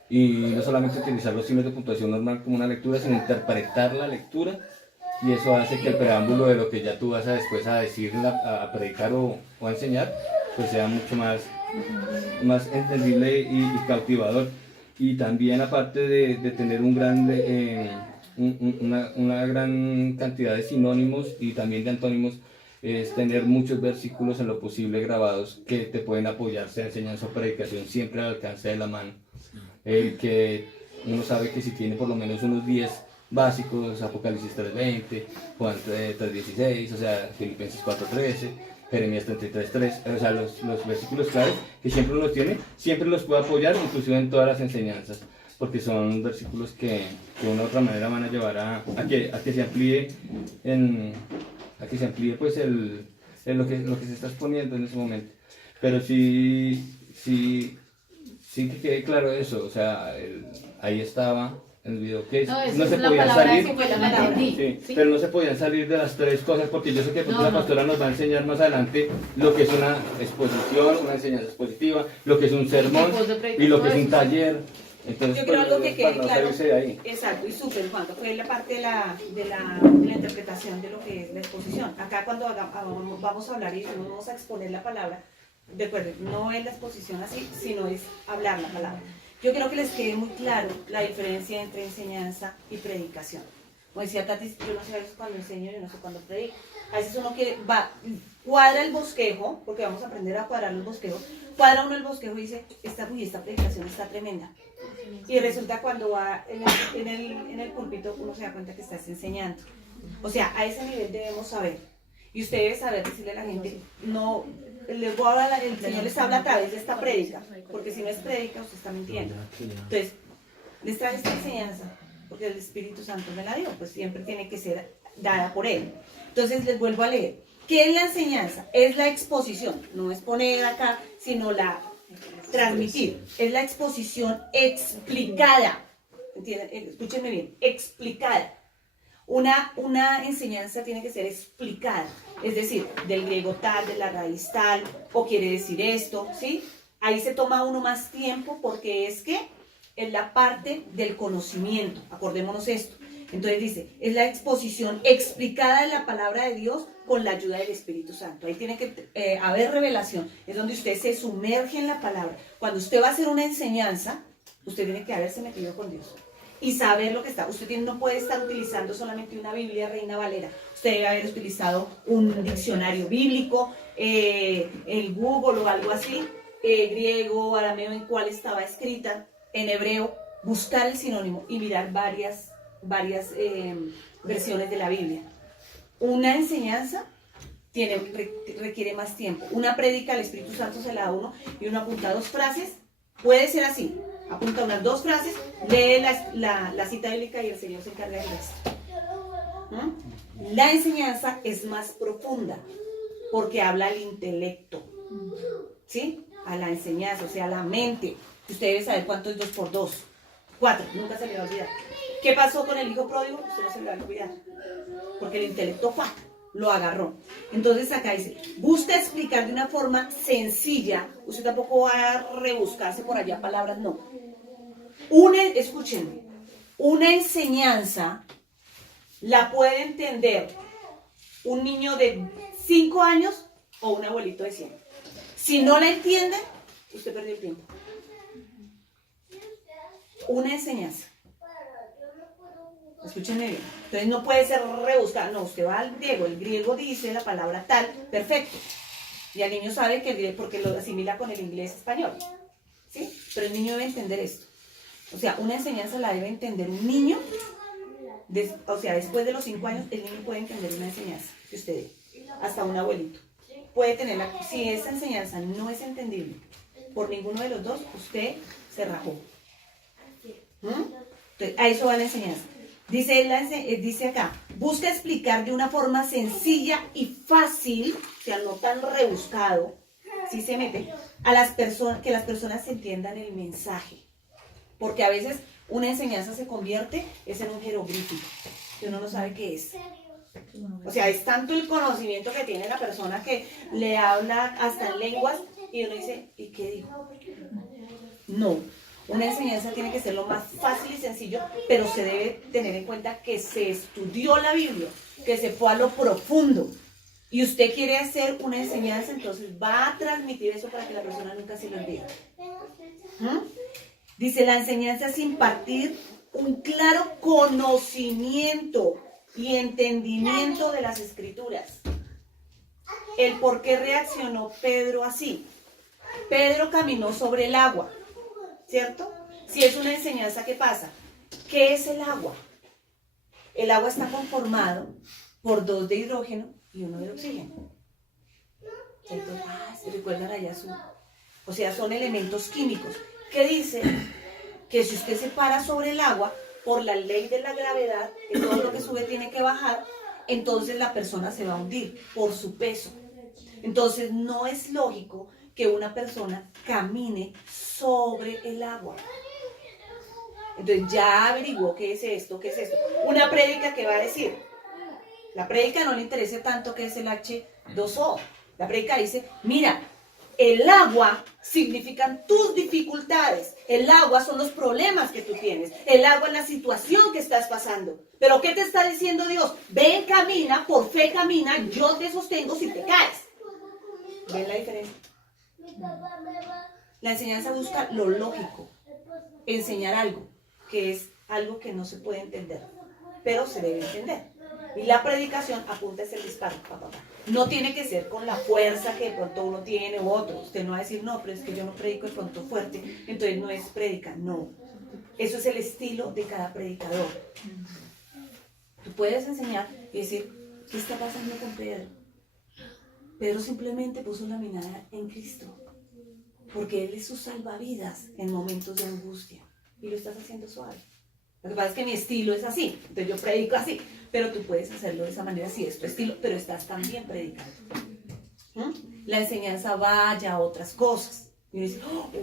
Y no solamente utilizar los signos de puntuación normal como una lectura, sino interpretar la lectura, y eso hace que el preámbulo de lo que ya tú vas a después a decir, a predicar o a enseñar, pues sea mucho más entendible y cautivador. Y también, aparte de tener una gran cantidad de sinónimos y también de antónimos, es tener muchos versículos en lo posible grabados que te pueden apoyar, sea enseñanza o predicación, siempre al alcance de la mano. Que uno sabe que si tiene por lo menos unos 10 básicos, Apocalipsis 3:20, Juan 3:16, o sea, Filipenses 4:13, Jeremías 33:3, o sea, los versículos claves que siempre uno tiene, siempre los puede apoyar, inclusive en todas las enseñanzas, porque son versículos que de una u otra manera van a llevar a que se amplíe pues el lo que se está exponiendo en ese momento. Pero sí que quede claro eso, o sea, ahí estaba en el video que No, esa no es se la podía palabra salir. que fue la que entendí. Sí, ¿Sí? pero no se podían salir de las tres cosas porque yo sé que No, la no. pastora nos va a enseñar más adelante lo que es una exposición, una enseñanza expositiva, lo que es un sermón Tipos de y predicación, lo que es un eso. taller. Entonces, Yo creo algo que para quede no claro, salirse de ahí. exacto, y súper, Juan, fue la parte de la interpretación de lo que es la exposición. Acá cuando vamos a hablar y vamos a exponer la palabra, de acuerdo, no es la exposición así, sino es hablar la palabra. Yo creo que les quede muy claro la diferencia entre enseñanza y predicación. Como decía Tati, yo no sé a veces cuando enseño, yo no sé cuándo predico. A veces uno que cuadra el bosquejo, porque vamos a aprender a cuadrar el bosquejo, cuadra uno el bosquejo y dice, esta predicación está tremenda. Y resulta cuando va en el púlpito, uno se da cuenta que estás enseñando. O sea, a ese nivel debemos saber. Y usted debe saber decirle a la gente, no, el Señor les habla a través de esta prédica, porque si no es prédica, usted está mintiendo. Entonces, les traje esta enseñanza, porque el Espíritu Santo me la dio, pues siempre tiene que ser dada por Él. Entonces, les vuelvo a leer. ¿Qué es la enseñanza? Es la exposición, no es poner acá, sino la transmitir. Es la exposición explicada. ¿Entienden? Escúchenme bien, explicada. Una enseñanza tiene que ser explicada, es decir, del griego tal, de la raíz tal, o quiere decir esto, ¿sí? Ahí se toma uno más tiempo porque es la parte del conocimiento, acordémonos esto. Entonces dice, es la exposición explicada de la palabra de Dios con la ayuda del Espíritu Santo. Ahí tiene que haber revelación, es donde usted se sumerge en la palabra. Cuando usted va a hacer una enseñanza, usted tiene que haberse metido con Dios y saber lo que está. Usted no puede estar utilizando solamente una Biblia Reina Valera. Usted debe haber utilizado un diccionario bíblico, el Google o algo así, griego, arameo, en cuál estaba escrita, en hebreo, buscar el sinónimo y mirar varias versiones de la Biblia. Una enseñanza requiere más tiempo. Una prédica, el Espíritu Santo se la da a uno y uno apunta 2 frases. Puede ser así. Apunta unas 2 frases, lee la cita bíblica y el Señor se encarga del resto. ¿Mm? La enseñanza es más profunda porque habla al intelecto, ¿sí? A la enseñanza, o sea, a la mente. Usted debe saber cuánto es 2 por 2. 4, nunca se le va a olvidar. ¿Qué pasó con el hijo pródigo? Usted no se le va a olvidar. Porque el intelecto lo agarró. Entonces acá dice, busca explicar de una forma sencilla. Usted tampoco va a rebuscarse por allá palabras, no. Escúchenme, una enseñanza la puede entender un niño de 5 años o un abuelito de 100. Si no la entiende, usted perdió el tiempo. Una enseñanza. Escúchenme bien. Entonces no puede ser rebuscada. No, usted va al griego. El griego dice la palabra tal, perfecto. Y el niño sabe que el griego, porque lo asimila con el inglés español. ¿Sí? Pero el niño debe entender esto. O sea, una enseñanza la debe entender un niño. O sea, después de los 5 años, el niño puede entender una enseñanza que usted dé. Hasta un abuelito. Puede tenerla. Si esa enseñanza no es entendible por ninguno de los dos, usted se rajó. Entonces, a eso va la enseñanza. Dice acá, busca explicar de una forma sencilla y fácil, o sea, no tan rebuscado, si se mete, que las personas entiendan el mensaje. Porque a veces una enseñanza se convierte en un jeroglífico, que uno no sabe qué es. O sea, es tanto el conocimiento que tiene la persona que le habla hasta en lenguas y uno dice, ¿y qué dijo? No. Una enseñanza tiene que ser lo más fácil y sencillo, pero se debe tener en cuenta que se estudió la Biblia, que se fue a lo profundo. Y usted quiere hacer una enseñanza, entonces va a transmitir eso para que la persona nunca se lo olvide. Dice, la enseñanza es impartir un claro conocimiento y entendimiento de las Escrituras. El por qué reaccionó Pedro así. Pedro caminó sobre el agua. ¿Cierto? Si es una enseñanza, ¿qué pasa? ¿Qué es el agua? El agua está conformado por 2 de hidrógeno y 1 de oxígeno. Entonces, ¿se recuerdan allá o sea, son elementos químicos. ¿Qué dice? Que si usted se para sobre el agua, por la ley de la gravedad, que todo lo que sube tiene que bajar, entonces la persona se va a hundir por su peso. Entonces no es lógico que una persona camine sobre el agua. Entonces ya averiguó qué es esto, qué es esto. Una prédica que va a decir, la prédica no le interesa tanto qué es el H2O. La prédica dice, mira, el agua significan tus dificultades. El agua son los problemas que tú tienes. El agua es la situación que estás pasando. Pero ¿qué te está diciendo Dios? Ven, camina, por fe camina, yo te sostengo si te caes. ¿Ven la diferencia? La enseñanza busca lo lógico, enseñar algo, que es algo que no se puede entender, pero se debe entender. Y la predicación apunta es el disparo. No tiene que ser con la fuerza que de pronto uno tiene u otro. Usted no va a decir, no, pero es que yo no predico de pronto fuerte, entonces no es prédica. No, eso es el estilo de cada predicador. Tú puedes enseñar y decir, ¿qué está pasando con Pedro? Pedro simplemente puso la mirada en Cristo, porque Él es su salvavidas en momentos de angustia, y lo estás haciendo suave. Lo que pasa es que mi estilo es así, entonces yo predico así, pero tú puedes hacerlo de esa manera, sí, es tu estilo, pero estás también predicando. La enseñanza vaya a otras cosas. Y uno dice,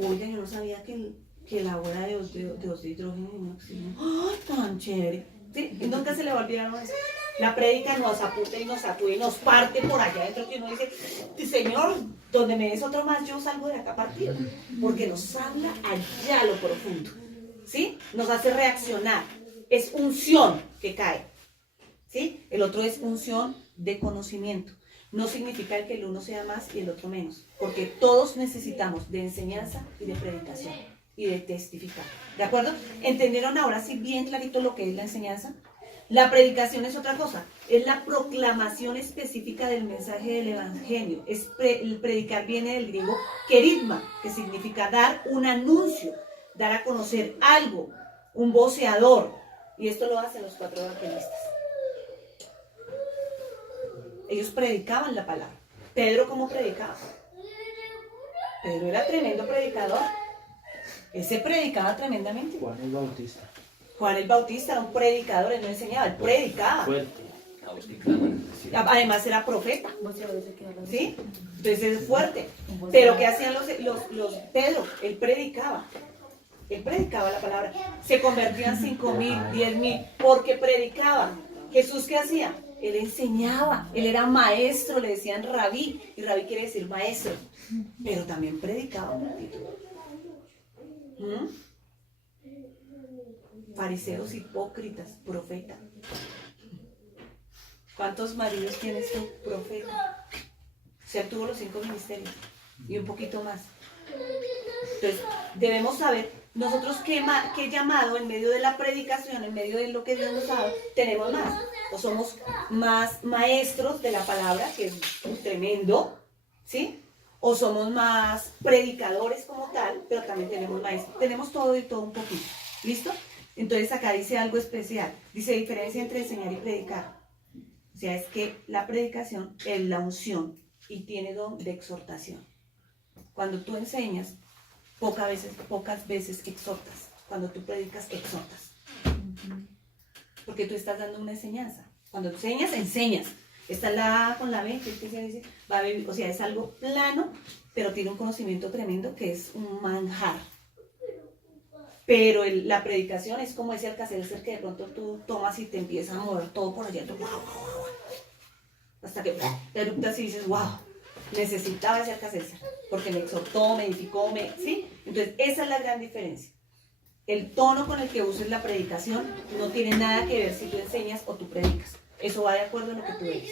oiga, yo no sabía que la hora de hidrógeno y oxígeno, ¡ay, tan chévere! ¿Sí? Y nunca se le va a olvidar eso. La prédica nos apunta y nos sacude y nos parte por allá adentro, que uno dice, Señor, donde me des otro más, yo salgo de acá partido, porque nos habla allá a lo profundo, ¿sí? Nos hace reaccionar, es unción que cae, ¿sí? El otro es unción de conocimiento. No significa que el uno sea más y el otro menos, porque todos necesitamos de enseñanza y de predicación y de testificar, ¿de acuerdo? ¿Entendieron ahora sí bien clarito lo que es la enseñanza? La predicación es otra cosa, es la proclamación específica del mensaje del evangelio. El predicar viene del griego kerigma, que significa dar un anuncio, dar a conocer algo, un voceador. Y esto lo hacen los 4 evangelistas. Ellos predicaban la palabra. Pedro, ¿cómo predicaba? Pedro era tremendo predicador. Él se predicaba tremendamente. Juan el Bautista. Juan el Bautista era un predicador, él no enseñaba, él predicaba. Fuerte. Además era profeta, ¿sí? Entonces es fuerte. Pero ¿qué hacían los Pedro? Él predicaba la palabra. Se convertían 5,000, 10,000, porque predicaba. Jesús, ¿qué hacía? Él enseñaba, él era maestro, le decían rabí, y rabí quiere decir maestro, pero también predicaba multitud. Fariseos hipócritas, profeta. ¿Cuántos maridos tienes tú? Profeta. O sea, tuvo los 5 ministerios y un poquito más. Entonces, debemos saber nosotros qué llamado en medio de la predicación, en medio de lo que Dios nos ha dado, tenemos más. O somos más maestros de la palabra, que es tremendo, ¿sí? O somos más predicadores como tal, pero también tenemos maestros. Tenemos todo y todo un poquito. ¿Listo? Entonces acá dice algo especial. Dice diferencia entre enseñar y predicar. O sea, es que la predicación es la unción y tiene don de exhortación. Cuando tú enseñas, pocas veces exhortas. Cuando tú predicas, exhortas. Porque tú estás dando una enseñanza. Cuando tú enseñas. Esta es la A con la B, que es que se dice, va a vivir, o sea, es algo plano, pero tiene un conocimiento tremendo que es un manjar. Pero la predicación es como ese Alka-Seltzer que de pronto tú tomas y te empieza a mover todo por allá. Hasta que te eructas y dices, wow, necesitaba ese Alka-Seltzer, porque me exhortó, me edificó, ¿sí? Entonces, esa es la gran diferencia. El tono con el que uses la predicación no tiene nada que ver si tú enseñas o tú predicas. Eso va de acuerdo a lo que tú eres.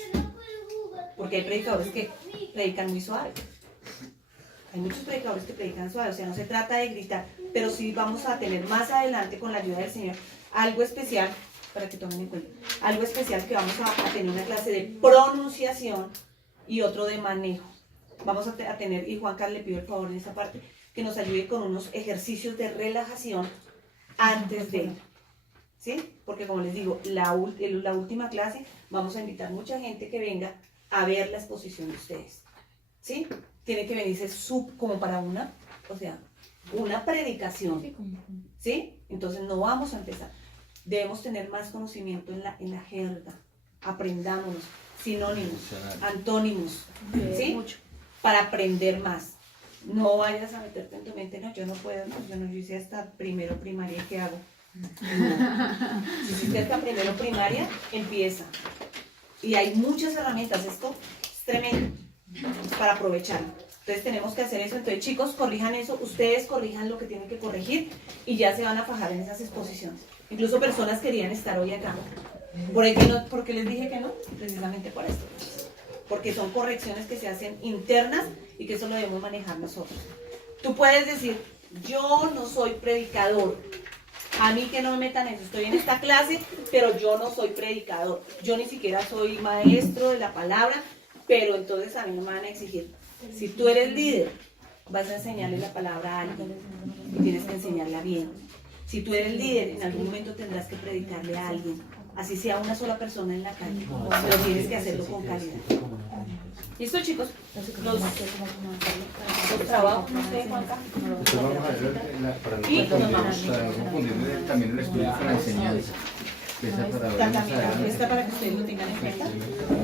Porque hay predicadores que predican muy suave. Hay muchos predicadores que predican suave, o sea, no se trata de gritar, pero sí vamos a tener más adelante, con la ayuda del Señor, algo especial, para que tomen en cuenta, algo especial que vamos a tener una clase de pronunciación y otro de manejo. Vamos a tener, y Juan Carlos le pido el favor en esa parte, que nos ayude con unos ejercicios de relajación antes de, ¿sí? Porque como les digo, la última clase vamos a invitar mucha gente que venga a ver la exposición de ustedes, ¿sí? Tiene que venirse como para una predicación, ¿sí? Entonces no vamos a empezar. Debemos tener más conocimiento en la jerga, Aprendámonos. Sinónimos, antónimos, ¿sí? Para aprender más. No vayas a meterte en tu mente, no, yo no puedo, no, yo hice hasta primero primaria, ¿qué hago? No. Si hiciste hasta primero primaria, empieza. Y hay muchas herramientas, esto es tremendo para aprovecharlo. Entonces tenemos que hacer eso. Entonces chicos, corrijan eso, ustedes corrijan lo que tienen que corregir y ya se van a fajar en esas exposiciones. Incluso personas querían estar hoy acá. ¿Por qué les dije que no? Precisamente por esto. Porque son correcciones que se hacen internas y que eso lo debemos manejar nosotros. Tú puedes decir, yo no soy predicador. A mí que no me metan eso. Estoy en esta clase, pero yo no soy predicador. Yo ni siquiera soy maestro de la palabra, pero entonces a mí no me van a exigir. Si tú eres líder, vas a enseñarle la palabra a alguien y tienes que enseñarla bien. Si tú eres líder, en algún momento tendrás que predicarle a alguien, así sea una sola persona en la calle, pero tienes que hacerlo con calidad. ¿Listo, chicos? Los trabajos, no sé, Juanca. Entonces vamos a ver para no Y nos confundir, vamos. para no confundir también el estudio con la enseñanza. Que esa para ver más adelante. Esta para que ustedes lo tengan en cuenta.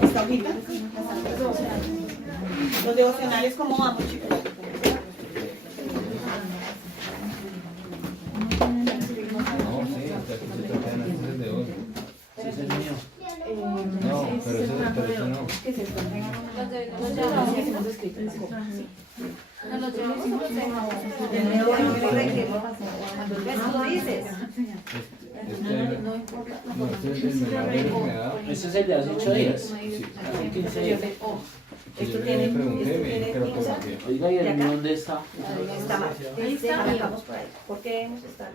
Esta hojita. Los devocionales, ¿cómo vamos, chicos? No, sí, o sea, que se tratan antes de hoy. Ese es el mío. No, pero eso no. ¿Qué es esto? De nuevo, tú dices. No, este es el memorial que me da. Ese es el de hace 8 días. Sí. Hace 15 días. Esto Yo tiene, le pregunté, esto me tiene dijeron que 15. por qué. Oiga, ¿y ¿De el acá? mío dónde está? Está mal. Ahí está. Arrancamos por ahí. ¿Por qué debemos estar?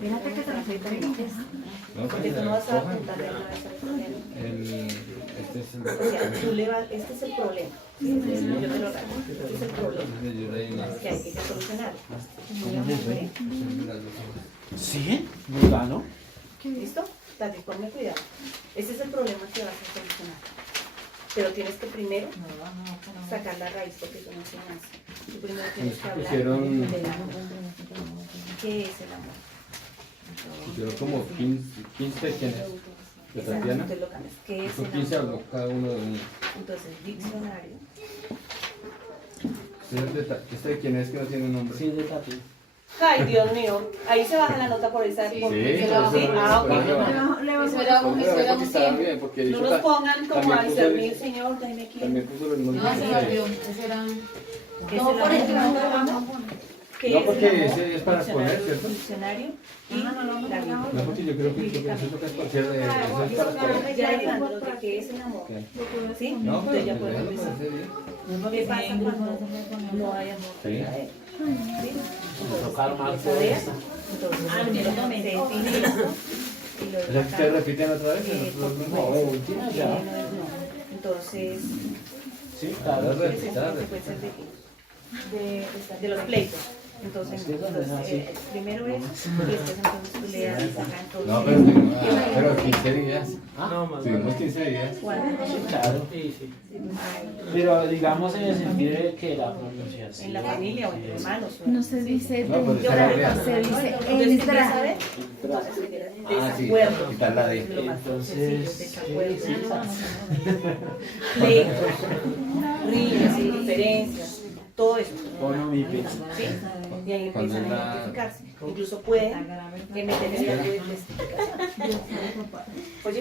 Fíjate que te lo No, Porque tú no vas a apuntar de una vez al problema. Este es el O sea, tú le vas, este es el problema. Yo te lo rayo. Este es el problema. Es que hay que solucionarlo. ¿Sí? ¿Me gano? ¿Listo? Tati, ponme cuidado. Ese es el problema que vas a solucionar. Pero tienes que primero sacar la raíz porque eso no se nace. Tú primero tienes que hablar Pusieron- del amor. ¿Qué es el amor? Pusieron como 15 ¿quién es? ¿De Exacto, Tatiana? entonces lo cambias. ¿Qué es Son el 15 amor? habló cada uno de uno. Entonces, diccionario. ¿Este de quién es que no tiene nombre? Sí, es de Tati. Ay, Dios mío. Ahí se baja la nota por esa. Sí, por Sí, ese por lado. eso Sí, no ah, es- por eso ok. no. Eso era un Estaba tiempo. bien, porque No hizo nos pongan como, también ay, puso Dios el- mío, Señor, dame aquí. También puso los No, nombres. se me olvidó. Ese era... ¿Qué es No, el por amor? el amor. ¿Qué No, es porque el amor? ese es para exponer, Diccionario, ¿cierto? Diccionario y la Biblia. No, porque yo creo que eso es lo que es cualquier de eso es para exponer. Ya derivándonos de qué es el amor. Ok. ¿Sí? No, Entonces pero ya pues, podemos déjalo decir. para ese día. ¿Qué pasa cuando no hay amor? Sí. verdadero? ¿Sí? Toca armar Entonces, todo ¿sabes? esto. Entonces, primero se define esto y luego O sea, que acá, ustedes repiten otra vez. por nosotros supuesto, no. última sí, ya. no es no. Entonces, Sí, Claro, claro. ¿qué es esto? Consecuencias de qué? De los pleitos. Entonces, Es que eso no es así. primero es, y después entonces tú le das acá entonces. No, pero 15 días. Tuvimos 15 días. Claro. Pero digamos en el sentido de que la pronunciación. En la familia o entre hermanos. No se dice No, pues dentro, esa es la se dice Entonces, ¿qué quieres entra. saber? Entonces, Ah, sí, desacuerdo. quitar la D. Lo más Entonces, sencillo, desacuerdo. sí, Pleitos, riñas, diferencias, todo eso. Onomípeya. ¿Sí? Y ahí Cuando empiezan es a la- identificarse. Incluso pueden meterle algo de testificación. Oye,